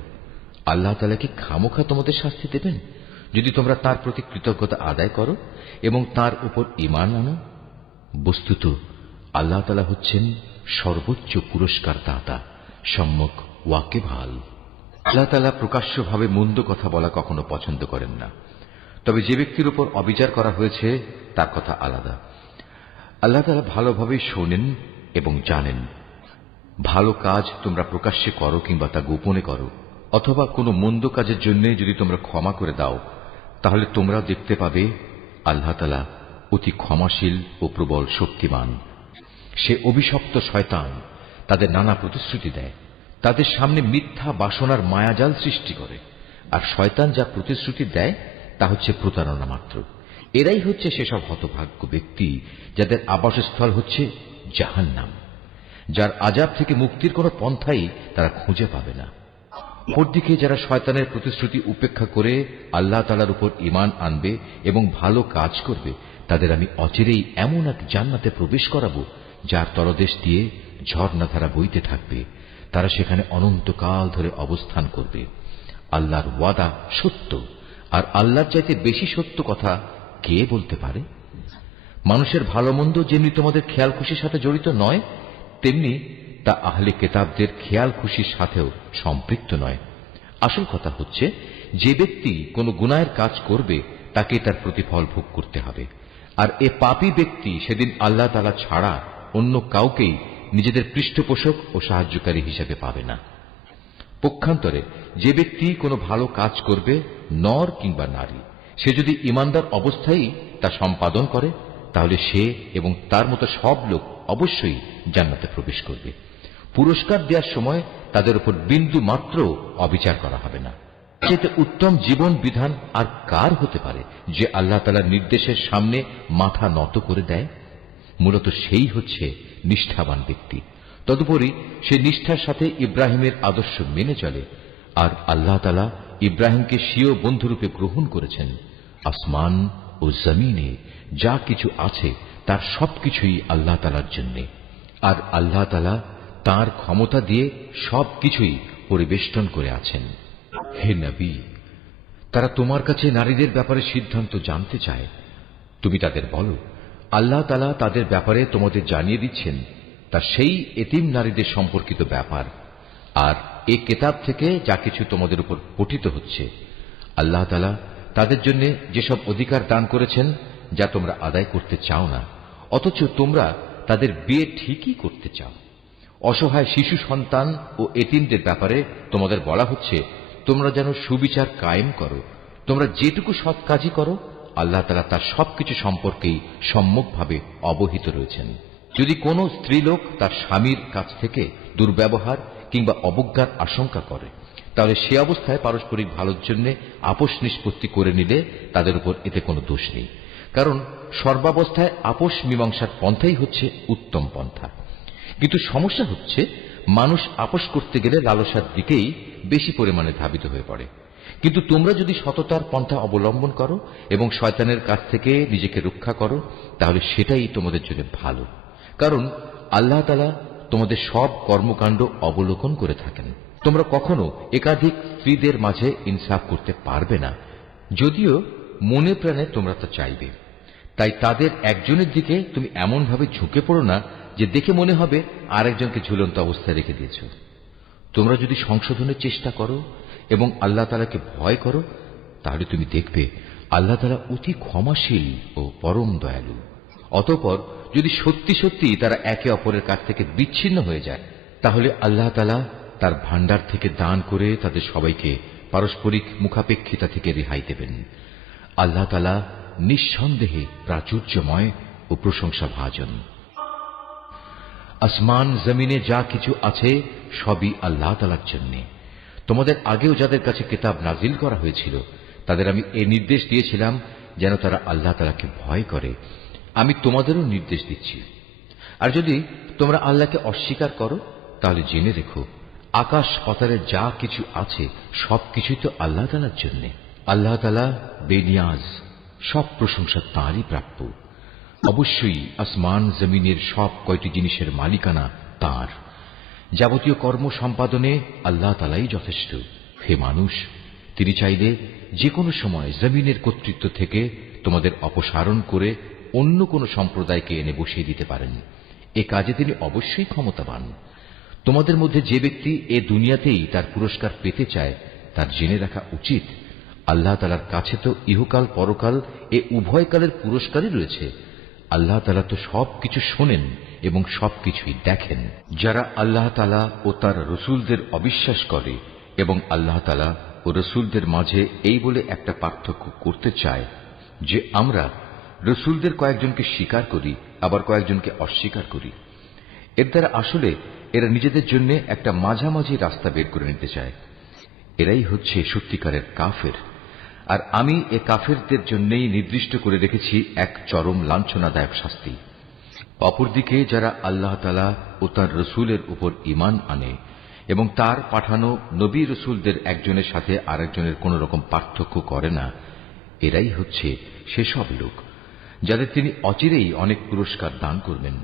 আল্লাহ তাআলা কি খামোখা তোমাদের শাস্তি দেবেন যদি তোমরা তার প্রতি কৃতজ্ঞতা আদায় করো এবং তার উপর ঈমান আনো? বস্তুত আল্লাহ তাআলা হচ্ছেন সর্বোচ্চ পুরস্কার দাতা, সম্যক ওয়াকিবহাল। আল্লাহ তাআলা প্রকাশ্যভাবে মন্দ কথা বলা কখনো পছন্দ করেন না। তবে যে ব্যক্তির উপর অবিচার করা হয়েছে তার কথা আলাদা। আল্লাহ তাআলা ভালোভাবেই শোনেন এবং জানেন। ভালো কাজ তোমরা প্রকাশ্যে করো কিংবা তা গোপনে করো, অথবা কোনো মন্দ কাজের জন্য যদি তোমরা ক্ষমা করে দাও, তাহলে তোমরা দেখতে পাবে আল্লাহ তাআলা অতি ক্ষমাশীল ও প্রবল শক্তিমান। সে অভিশপ্ত শয়তান তাদের নানা প্রতিশ্রুতি দেয়, তাদের সামনে মিথ্যা বাসনার মায়াজাল সৃষ্টি করে। আর শয়তান যা প্রতিশ্রুতি দেয় তা হচ্ছে প্রতারণা মাত্র। এরাই হচ্ছে সেসব হতভাগ্য ব্যক্তি যাদের আবাসস্থল হচ্ছে জাহান্নাম, যার আযাব থেকে মুক্তির কোনো পন্থাই তারা খুঁজে পাবে না। অপরদিকে যারা শয়তানের প্রতিশ্রুতি উপেক্ষা করে আল্লাহ তাআলার উপর ঈমান আনবে এবং ভালো কাজ করবে, তাদের আমি অচিরেই এমন এক জান্নাতে প্রবেশ করাবো যার তলদেশ দিয়ে ঝর্ণাধারা বইতে থাকবে। তারা সেখানে অনন্তকাল ধরে অবস্থান করবে। আল্লাহর ওয়াদা সত্য, আর আল্লাহর চাইতে বেশি সত্য কথা কে বলতে পারে? মানুষের ভালো মন্দ যেমনি তোমাদের খেয়াল খুশির সাথে জড়িত নয়, তেমনি তা আহলে কিতাবদের খেয়াল খুশির সাথেও সম্পৃক্ত নয়। আসল কথা হচ্ছে, যে ব্যক্তি কোনো গুনাহের কাজ করবে তাকে তার প্রতিফল ভোগ করতে হবে। আর এ পাপী ব্যক্তি সেদিন আল্লাহ তাআলা ছাড়া অন্য কাউকেই নিজেদের পৃষ্ঠপোষক ও সাহায্যকারী হিসেবে পাবে না। পক্ষান্তরে যে ব্যক্তি কোনো ভালো কাজ করবে, নর কিংবা নারী, সে যদি ঈমানদার অবস্থায় তা সম্পাদন করে, তাহলে সে এবং তার মতো সব লোক অবশ্যই জান্নাতে প্রবেশ করবে। পুরস্কার দেওয়ার সময় তাদের উপর বিন্দু মাত্র অবিচার করা হবে না। এতে উত্তম জীবন বিধান আর কার হতে পারে যে আল্লাহ তাআলার নির্দেশের সামনে মাথা নত করে দেয়? মূলত সেই হচ্ছে নিষ্ঠাবান ব্যক্তি। তদুপরি সে নিষ্ঠার সাথে ইব্রাহিমের আদর্শ মেনে চলে। আর আল্লাহ তাআলা ইব্রাহিমকে স্বীয় বন্ধুরূপে গ্রহণ করেছেন। আসমান ও জমিনে যা কিছু আছে তার সবকিছুই আল্লাহ তাআলার জন্য, আর আল্লাহ তাআলা তাঁর ক্ষমতা দিয়ে সবকিছুই পরিবেষ্টন করে আছেন। হে নবী, তারা তোমার কাছে নারীদের ব্যাপারে সিদ্ধান্ত জানতে চায়। তুমি তাদের বলো, আল্লাহ তাআলা তাদের ব্যাপারে তোমাদের জানিয়ে দিচ্ছেন তা সেই এতিম নারীদের সম্পর্কিত ব্যাপার, আর এ কিতাব থেকে যা কিছু তোমাদের উপর পঠিত হচ্ছে। আল্লাহ তাআলা তাদের জন্য যেসব অধিকার দান করেছেন যা তোমরা আদায় করতে চাও না, অথচ তোমরা তাদের বিয়ে ঠিকই করতে চাও। অসহায় শিশু সন্তান ও এতিমদের ব্যাপারে তোমাদের বলা হচ্ছে তোমরা যেন সুবিচার কায়েম করো। তোমরা যেটুকু সৎ কাজই করো, আল্লাহ তাআলা তার সবকিছু সম্পর্কেই সম্যকভাবে অবহিত রয়েছেন। যদি কোনো স্ত্রীলোক তার স্বামীর কাছ থেকে দুর্ব্যবহার কিংবা অবজ্ঞার আশঙ্কা করে, তাহলে সে অবস্থায় পারস্পরিক ভালোর জন্য আপোষ নিষ্পত্তি করে নিলে তাদের উপর এতে কোনো দোষ নেই, কারণ সর্বাবস্থায় আপোষ মীমাংসার পন্থাই হচ্ছে উত্তম পন্থা। কিন্তু সমস্যা হচ্ছে মানুষ আপোষ করতে গেলে লালসার দিকেই বেশি পরিমাণে ধাবিত হয়ে পড়ে। কিন্তু তোমরা যদি সততার পন্থা অবলম্বন করো এবং শয়তানের কাছ থেকে নিজেকে রক্ষা করো, তাহলে সেটাই তোমাদের জন্য ভালো, কারণ আল্লাহ তাআলা তোমাদের সব কর্মকাণ্ড অবলোকন করে থাকেন। তোমরা কখনো একাধিক স্ত্রীদের মাঝে ইনসাফ করতে পারবে না, যদিও মনে প্রাণে তোমরা তা চাইবে। তাই তাদের একজনের দিকে তুমি এমন ভাবে ঝুঁকে পড়ো না যে দেখে মনে হবে আরেকজনকে ঝুলন্ত অবস্থায় রেখে দিয়েছ। তোমরা যদি সংশোধনের চেষ্টা করো এবং আল্লাহ তাআলাকে ভয় করো, তাহলে তুমি দেখবে আল্লাহ তাআলা অতি ক্ষমাশীল ও পরম দয়ালু। অতঃপর যদি সত্যি সত্যি তারা একে অপরের কাছ থেকে বিচ্ছিন্ন হয়ে যায়, তাহলে আল্লাহ তাআলা তার ভান্ডার থেকে দান করে তাদের সবাইকে পারস্পরিক মুখাপেক্ষিতা থেকে রেহাই দেবেন। আল্লাহ তাআলা নিঃসন্দেহে প্রাচুর্যময় ও প্রশংসাভাজন। আসমান জমিনে যা কিছু আছে সবই আল্লাহ তাআলার জন্য। তোমাদের আগেও যাদের কাছে কিতাব নাজিল করা হয়েছিল তাদের আমি এই নির্দেশ দিয়েছিলাম যেন তারা আল্লাহ তাআলাকে ভয় করে। আমি তোমাদেরও নির্দেশ দিচ্ছি। আর যদি তোমরা আল্লাহকে অস্বীকার করো, তাহলে জেনে রেখো আকাশ পাতালে যা কিছু আছে সবকিছুই তো আল্লাহ তাআলার জন্য। আল্লাহ তাআলা বেনিয়াজ, সব প্রশংসা তাঁরই প্রাপ্য। অবশ্যই আসমান জমিনের সব কয়টি জিনিসের মালিকানা তাঁর। যাবতীয় কর্ম সম্পাদনে আল্লাহ তাআলাই যথেষ্ট। হে মানুষ, তিনি চাইলে যে কোনো সময় জমিনের কর্তৃত্ব থেকে তোমাদের অপসারণ করে অন্য কোন সম্প্রদায়কে এনে বসিয়ে দিতে পারেন। এ কাজে তিনি অবশ্যই ক্ষমতাবান। তোমাদের মধ্যে যে ব্যক্তি এ দুনিয়াতেই তার পুরস্কার পেতে চায়, তার জেনে রাখা উচিত আল্লাহ তাআলার কাছে তো ইহকাল পরকাল এ উভয়কালের পুরস্কারই রয়েছে। আল্লাহ তাআলা তো সবকিছু শোনেন এবং সবকিছুই দেখেন। যারা আল্লাহ তাআলা ও তার রসুলদের অবিশ্বাস করে এবং আল্লাহ তাআলা ও রসুলদের মাঝে এই বলে একটা পার্থক্য করতে চায় যে আমরা রসুলদের কয়েকজনকে স্বীকার করি আবার কয়েকজনকে অস্বীকার করি, এর দ্বারা আসলে এরা নিজেদের জন্য একটা মাঝামাঝি রাস্তা বের করে নিতে চায়। এরাই হচ্ছে সত্যিকারের কাফের। আর আমি এ কাফেরদের জন্যই নির্দিষ্ট করে রেখেছি এক চরম লাঞ্ছনাদায়ক শাস্তি। অপরদিকে যারা আল্লাহ তাআলা ও তার রসুলের উপর ঈমান আনে এবং তার পাঠানো নবী রসুলদের একজনের সাথে আরেকজনের কোন রকম পার্থক্য করে না, এরাই হচ্ছে সেসব লোক যাদের তিনি অচিরেই অনেক পুরস্কার দান করবেন।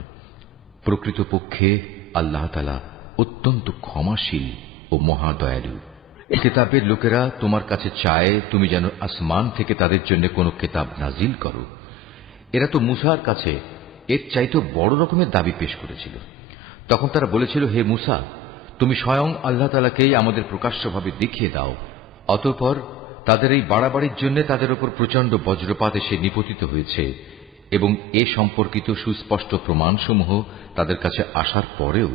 প্রকৃতপক্ষে আল্লাহ তাআলা অত্যন্ত ক্ষমাশীল ও মহাদয়ালু। কিতাবের লোকেরা তোমার কাছে চায় তুমি যেন আসমান থেকে তাদের জন্য কোনো কিতাব নাজিল করো। এরা তো মুসার কাছে এর চাইতে বড় রকমের দাবি পেশ করেছিল। তখন তারা বলেছিল, হে মুসা, তুমি স্বয়ং আল্লাহ তাআলাকেই আমাদের প্রকাশ্যভাবে দেখিয়ে দাও। অতঃপর তাদের এই বাড়াবাড়ির জন্য তাদের উপর প্রচন্ড বজ্রপাত এসে নিপতিত হয়েছে এবং এ সম্পর্কিত সুস্পষ্ট প্রমাণসমূহ তাদের কাছে আসার পরেও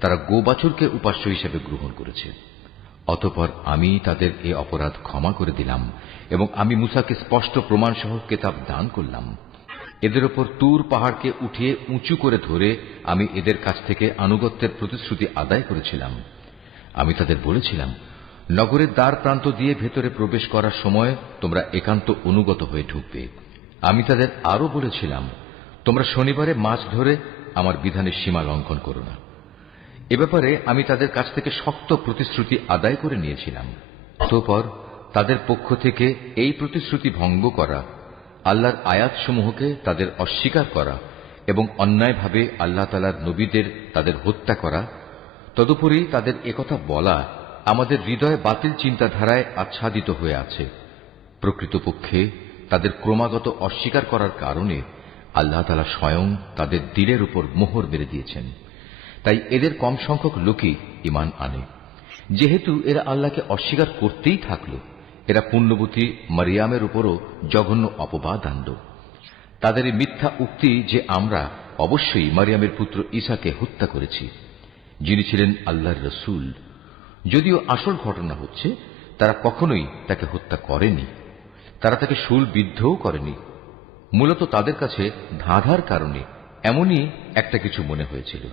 তারা গোবাছুরকে উপাস্য হিসেবে গ্রহণ করেছে। অতঃপর আমি তাদের এ অপরাধ ক্ষমা করে দিলাম এবং আমি মুসাকে স্পষ্ট প্রমাণসহ কিতাব দান করলাম। এদের ওপর তুর পাহাড়কে উঠিয়ে উঁচু করে ধরে আমি এদের কাছ থেকে আনুগত্যের প্রতিশ্রুতি আদায় করেছিলাম। আমি তাদের বলেছিলাম, নগরের দ্বার প্রান্ত দিয়ে ভেতরে প্রবেশ করার সময় তোমরা একান্ত অনুগত হয়ে ঢুকবে। আমি তাদের আরো বলেছিলাম, তোমরা শনিবারে মাছ ধরে আমার বিধানের সীমা লঙ্ঘন করো না। এ ব্যাপারে আমি তাদের কাছ থেকে শক্ত প্রতিশ্রুতি আদায় করে নিয়েছিলাম। অতঃপর তাদের পক্ষ থেকে এই প্রতিশ্রুতি ভঙ্গ করা, আল্লাহর আয়াতসমূহকে তাদের অস্বীকার করা এবং অন্যায়ভাবে আল্লাহ তাআলার নবীদের তাদের হত্যা করা, তদুপরি তাদের একথা বলা আমাদের হৃদয়ে বাতিল চিন্তাধারায় আচ্ছাদিত হয়ে আছে। প্রকৃতপক্ষে তাদের ক্রমাগত অস্বীকার করার কারণে আল্লাহ তাআলা স্বয়ং তাদের দিলের উপর মোহর মেরে দিয়েছেন। তাই এদের কম সংখ্যক লোকই ঈমান আনে। যেহেতু এরা আল্লাহকে অস্বীকার করতেই থাকল, এরা পুণ্যবতী মারিয়ামের উপরও জঘন্য অপবাদ আনল। তাদের এই মিথ্যা উক্তি যে আমরা অবশ্যই মারিয়ামের পুত্র ঈসাকে হত্যা করেছি, যিনি ছিলেন আল্লাহর রসূল, যদিও আসল ঘটনা হচ্ছে তারা কখনোই তাকে হত্যা করেনি, তারা তাকে শূলবিদ্ধও করেনি। মূলত তাদের কাছে ধাঁধার কারণে এমনই একটা কিছু মনে হয়েছিল।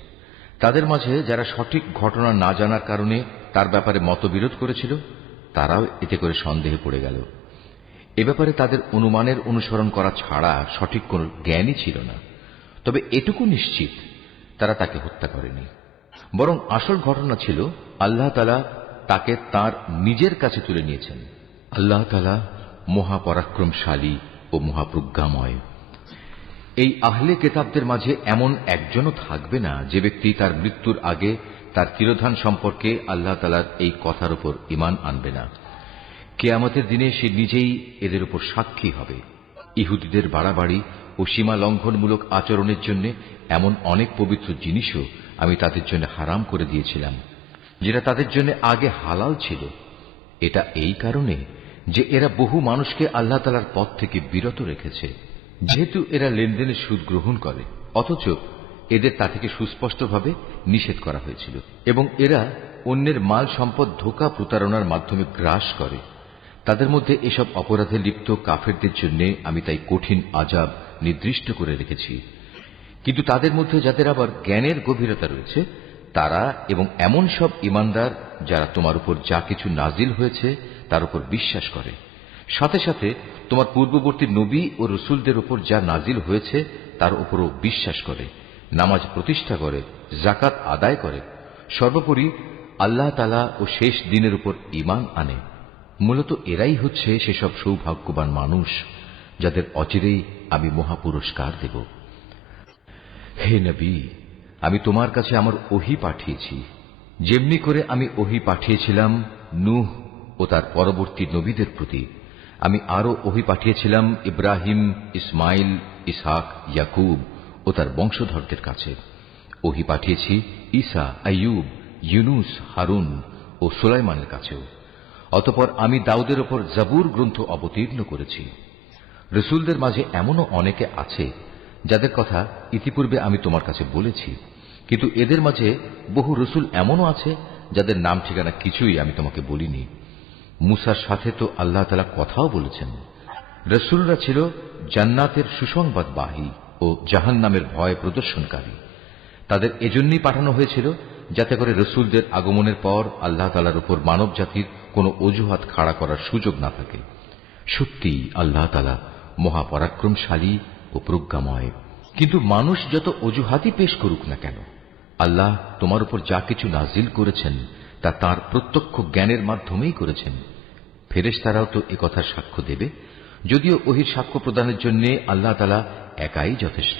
তাদের মাঝে যারা সঠিক ঘটনা না জানার কারণে তার ব্যাপারে মতবিরোধ করেছিল, তারাও এতে করে সন্দেহে পড়ে গেল। এ ব্যাপারে তাদের অনুমানের অনুসরণ করা ছাড়া সঠিক কোন জ্ঞানই ছিল না। তবে এটুকু নিশ্চিত, তারা তাকে হত্যা করেনি, বরং আসল ঘটনা ছিল আল্লাহ তাআলা তাকে তার নিজের কাছে তুলে নিয়েছেন। আল্লাহ তাআলা মহাপরাক্রমশালী ও মহাপ্রজ্ঞাময়। এই আহলে কেতাবদের মাঝে এমন একজনও থাকবে না যে ব্যক্তি তার মৃত্যুর আগে তার তিরোধান সম্পর্কে আল্লাহ তাআলার এই কথার উপর ঈমান আনবে না। কিয়ামতের দিনে সে নিজেই এদের উপর সাক্ষী হবে। ইহুদিদের বাড়াবাড়ি ও সীমা লঙ্ঘনমূলক আচরণের জন্য এমন অনেক পবিত্র জিনিসও আমি তাদের জন্য হারাম করে দিয়েছিলাম, যেটা তাদের জন্য আগে হালাল ছিল। এটা এই কারণে যে এরা বহু মানুষকে আল্লাহ তাআলার পথ থেকে বিরত রেখেছে। যেহেতু এরা লেনদেনের সুদ গ্রহণ করে, অথচ এদের তা থেকে সুস্পষ্টভাবে নিষেধ করা হয়েছিল, এবং এরা অন্যের মাল সম্পদ ধোঁকা প্রতারণার মাধ্যমে গ্রাস করে। তাদের মধ্যে এসব অপরাধে লিপ্ত কাফেরদের জন্য আমি তাই কঠিন আযাব নির্দিষ্ট করে রেখেছি। কিন্তু তাদের মধ্যে যাদের আবার জ্ঞানের গভীরতা রয়েছে, তারা এবং এমন সব ঈমানদার যারা তোমার উপর যা কিছু নাজিল হয়েছে তার উপর বিশ্বাস করে, সাথে সাথে তোমার পূর্ববর্তী নবী ও রসুলদের উপর যা নাজিল হয়েছে তার উপরও বিশ্বাস করে, নামাজ প্রতিষ্ঠা করে, যাকাত আদায় করে, সর্বোপরি আল্লাহ তাআলা ও শেষ দিনের উপর ঈমান আনে। মূলত এরাই হচ্ছে সেসব সৌভাগ্যবান মানুষ যাদের অচিরেই আমি মহাপুরস্কার দেব। হে নবী, আমি তোমার কাছে আমার ওহী পাঠিয়েছি, যেমনি করে আমি ওহী পাঠিয়েছিলাম নূহ ও তার পরবর্তী নবীদের প্রতি। আমি আরো ওহী পাঠিয়েছিলাম ইব্রাহিম, ইসমাইল, ইসহাক, ইয়াকুব ও তার বংশধরদের কাছে। ওহী পাঠিয়েছি ঈসা, আইয়ুব, ইউনুস, হারুন ও সুলাইমানের কাছেও। অতঃপর আমি দাউদের ওপর জাবুর গ্রন্থ অবতীর্ণ করেছি। রসুলদের মাঝে এমনও অনেকে আছে যাদের কথা ইতিপূর্বে আমি তোমার কাছে বলেছি, কিন্তু এদের মাঝে বহু রসুল এমনও আছে যাদের নাম ঠিকানা কিছুই আমি তোমাকে বলিনি। মুসার সাথে তো আল্লাহ তাআলা কথাও বলেছেন। রসুলরা ছিল জান্নাতের সুসংবাদবাহী ও জাহান্নামের ভয় প্রদর্শনকারী। তাদের এজন্যই পাঠানো হয়েছিল যাতে করে রসুলদের আগমনের পর আল্লাহ তাআলার উপর মানব জাতির কোন অজুহাত খাড়া করার সুযোগ না থাকে। সত্যি আল্লাহ তাআলা মহাপরাক্রমশালী ও প্রজ্ঞাময়। কিন্তু মানুষ যত অজুহাতই পেশ করুক না কেন, আল্লাহ তোমার উপর যা কিছু নাজিল করেছেন তা তাঁর প্রত্যক্ষ জ্ঞানের মাধ্যমেই করেছেন। ফেরেশতারাও তো একথার সাক্ষ্য দেবে, যদিও ওহীর সাক্ষ্য প্রদানের জন্য আল্লাহ তাআলা একাই যথেষ্ট।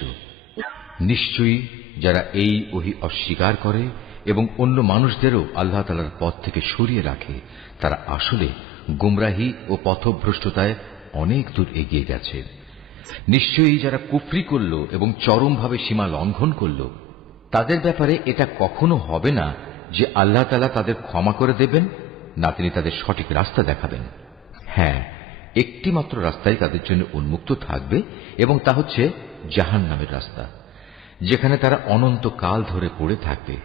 নিশ্চয়ই যারা এই ওহী অস্বীকার করে এবং অন্য মানুষদেরও আল্লাহ তাআলার পথ থেকে সরিয়ে রাখে, তারা আসলে গুমরাহী ও পথভ্রষ্টতায় অনেক দূর এগিয়ে গেছে। নিশ্চয়ই যারা কুফরি করল এবং চরমভাবে সীমা লঙ্ঘন করল, তাদের ব্যাপারে এটা কখনো হবে না যে আল্লাহ তাআলা তাদের ক্ষমা করে দেবেন, না তিনি তাদের সঠিক রাস্তা দেখাবেন। হ্যাঁ, একটি মাত্র রাস্তাই তাদের জন্য উন্মুক্ত থাকবে, এবং তা হচ্ছে জাহান্নামের রাস্তা, যেখানে তারা অনন্তকাল ধরে পড়ে থাকবে।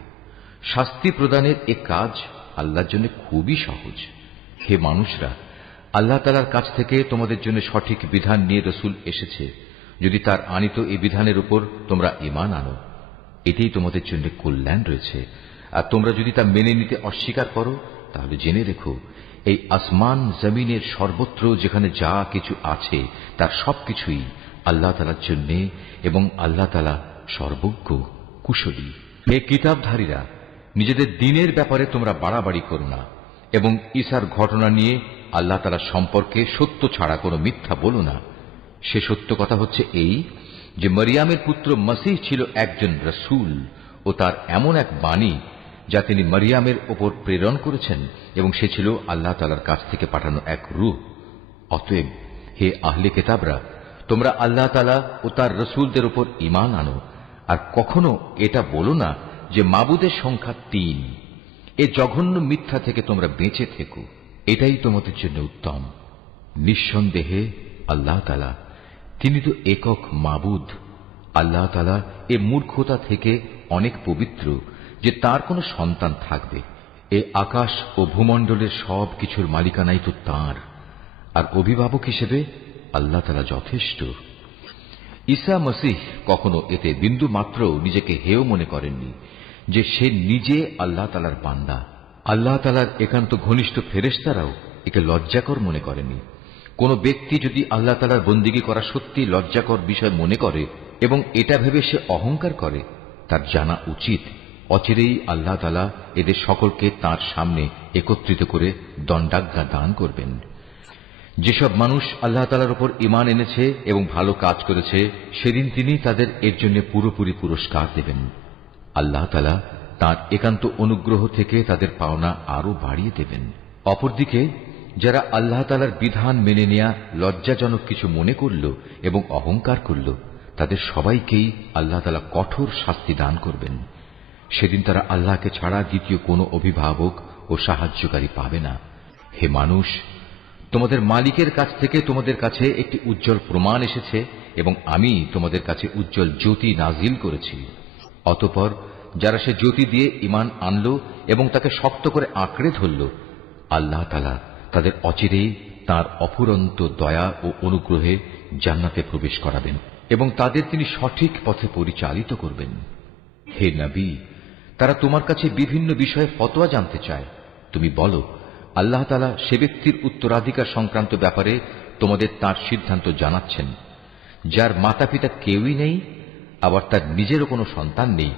শাস্তি প্রদানের এ কাজ আল্লাহর জন্য খুবই সহজ। হে মানুষরা, আল্লাহ তাআলার কাছ থেকে তোমাদের জন্য সঠিক বিধান নিয়ে রসুল এসেছে। যদি তার আনিত এই বিধানের উপর তোমরা ঈমান আনো, এতেই তোমাদের জন্য কল্যাণ রয়েছে। আর তোমরা যদি তা মেনে নিতে অস্বীকার করো, তাহলে জেনে রেখো এই আসমান জমিনের সর্বত্র যেখানে যা কিছু আছে তার সবকিছুই আল্লাহ তাআলার জন্য, এবং আল্লাহ তাআলা সর্বজ্ঞ, কুশলী। হে কিতাবধারীরা, নিজেদের দ্বীনের ব্যাপারে তোমরা বাড়াবাড়ি করো না, এবং ঈসার ঘটনা নিয়ে আল্লাহ তাআলা সম্পর্কে সত্য ছাড়া কোনো মিথ্যা বলো না। সে সত্য কথা হচ্ছে এই যে মরিয়ামের পুত্র মসীহ ছিল একজন রসূল ও তার এমন এক বাণী যা তিনি মরিয়ামের ওপর প্রেরণ করেছেন এবং সে ছিল আল্লাহ তাআলার কাছ থেকে পাঠানো এক রূহ। অতএব হে আহলে কিতাবরা, তোমরা আল্লাহ তাআলা ও তার রসূলদের উপর ঈমান আনো, আর কখনো এটা বলো না যে মাবুদের সংখ্যা ৩। এ জঘন্য মিথ্যা থেকে তোমরা বেঁচে থেকো, এটাই তোমাদের জন্য উত্তম। নিঃসন্দেহে আল্লাহ তাআলা তিনি তো একক মাবুদ। আল্লাহ তাআলা এ মূর্খতা থেকে অনেক পবিত্র যে তার কোনো সন্তান থাকবে। এ আকাশ ও ভূমণ্ডলের সব কিছুর মালিকানাই তো তাঁর, আর অভিভাবক হিসেবে আল্লাহ তাআলা যথেষ্ট। ঈসা মসীহ কখনো এতে বিন্দু মাত্র নিজেকে হেয় মনে করেননি যে সে নিজে আল্লাহ তাআলার বান্দা। আল্লাহ তাআলার একান্ত ঘনিষ্ঠ ফেরেশতারাও একে লজ্জাকর মনে করেনি। কোন ব্যক্তি যদি আল্লাহ তাআলার বন্দিগি করা সত্যি লজ্জাকর বিষয় মনে করে এবং এটা ভেবে সে অহংকার করে, তার জানা উচিত অচিরেই আল্লাহ তাআলা এদের সকলকে তাঁর সামনে একত্রিত করে দণ্ডাজ্ঞা দান করবেন। যেসব মানুষ আল্লাহ তাআলার উপর ঈমান এনেছে এবং ভালো কাজ করেছে, সেদিন তিনি তাদের এর জন্য পুরোপুরি পুরস্কার দেবেন। আল্লাহ তাআলা তাঁর একান্ত অনুগ্রহ থেকে তাদের পাওনা আরো বাড়িয়ে দেবেন। অপরদিকে যারা আল্লাহ তাআলার বিধান মেনে নেয়া লজ্জাজনক কিছু মনে করল এবং অহংকার করল, তাদের সবাইকেই আল্লাহ তাআলা কঠোর শাস্তি দান করবেন। সেদিন তারা আল্লাহকে ছাড়া দ্বিতীয় কোনো অভিভাবক ও সাহায্যকারী পাবে না। হে মানুষ, তোমাদের মালিকের কাছ থেকে তোমাদের কাছে একটি উজ্জ্বল প্রমাণ এসেছে এবং আমি তোমাদের কাছে উজ্জ্বল জ্যোতি নাজিল করেছি। অতঃপর যারা সে জ্যোতি দিয়ে ঈমান আনল এবং তাকে শক্ত করে আঁকড়ে ধরল, আল্লাহ তাআলা তাদের অচিরেই তাঁর অফুরন্ত দয়া ও অনুগ্রহে জান্নাতে প্রবেশ করাবেন এবং তাদের তিনি সঠিক পথে পরিচালিত করবেন। হে নবী, তারা তোমার কাছে বিভিন্ন বিষয়ে ফতোয়া জানতে চায়। তুমি বলো, আল্লাহ তাআলা সে ব্যক্তির উত্তরাধিকার সংক্রান্ত ব্যাপারে তোমাদের তাঁর সিদ্ধান্ত জানাচ্ছেন, যার মাতা পিতা কেউই নেই, আবার তার নিজেরও কোনো সন্তান নেই।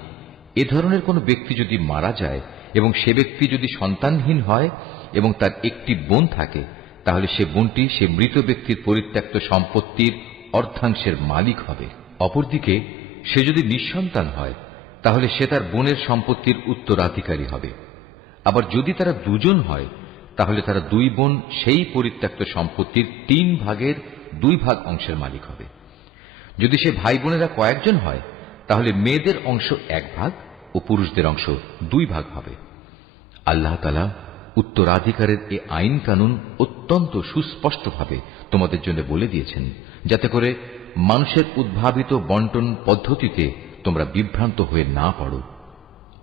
এ ধরনের কোনো ব্যক্তি যদি মারা যায় এবং সে ব্যক্তি যদি সন্তানহীন হয় এবং তার একটি বোন থাকে, তাহলে সে বোনটি সে মৃত ব্যক্তির পরিত্যক্ত সম্পত্তির অর্ধাংশের মালিক হবে। অপরদিকে সে যদি নিঃসন্তান হয়, তাহলে সে তার বোনের সম্পত্তির উত্তরাধিকারী হবে। আবার যদি তারা দুজন হয়, তাহলে তারা দুই বোন সেই পরিত্যক্ত সম্পত্তির ৩ ভাগের ২ ভাগ অংশের মালিক হবে। যদি সে ভাই বোনেরা কয়েকজন হয়, তাহলে মেয়েদের অংশ ১ ভাগ ও পুরুষদের অংশ ২ ভাগ হবে। আল্লাহ তাআলা উত্তরাধিকারের এ আইন কানুন অত্যন্ত সুস্পষ্টভাবে তোমাদের জন্য বলে দিয়েছেন, যাতে করে মানুষের উদ্ভাবিত বন্টন পদ্ধতিতে তোমরা বিভ্রান্ত হয়ে না পড়ো।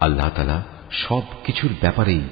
আল্লাহ তাআলা সব কিছুর ব্যাপারেই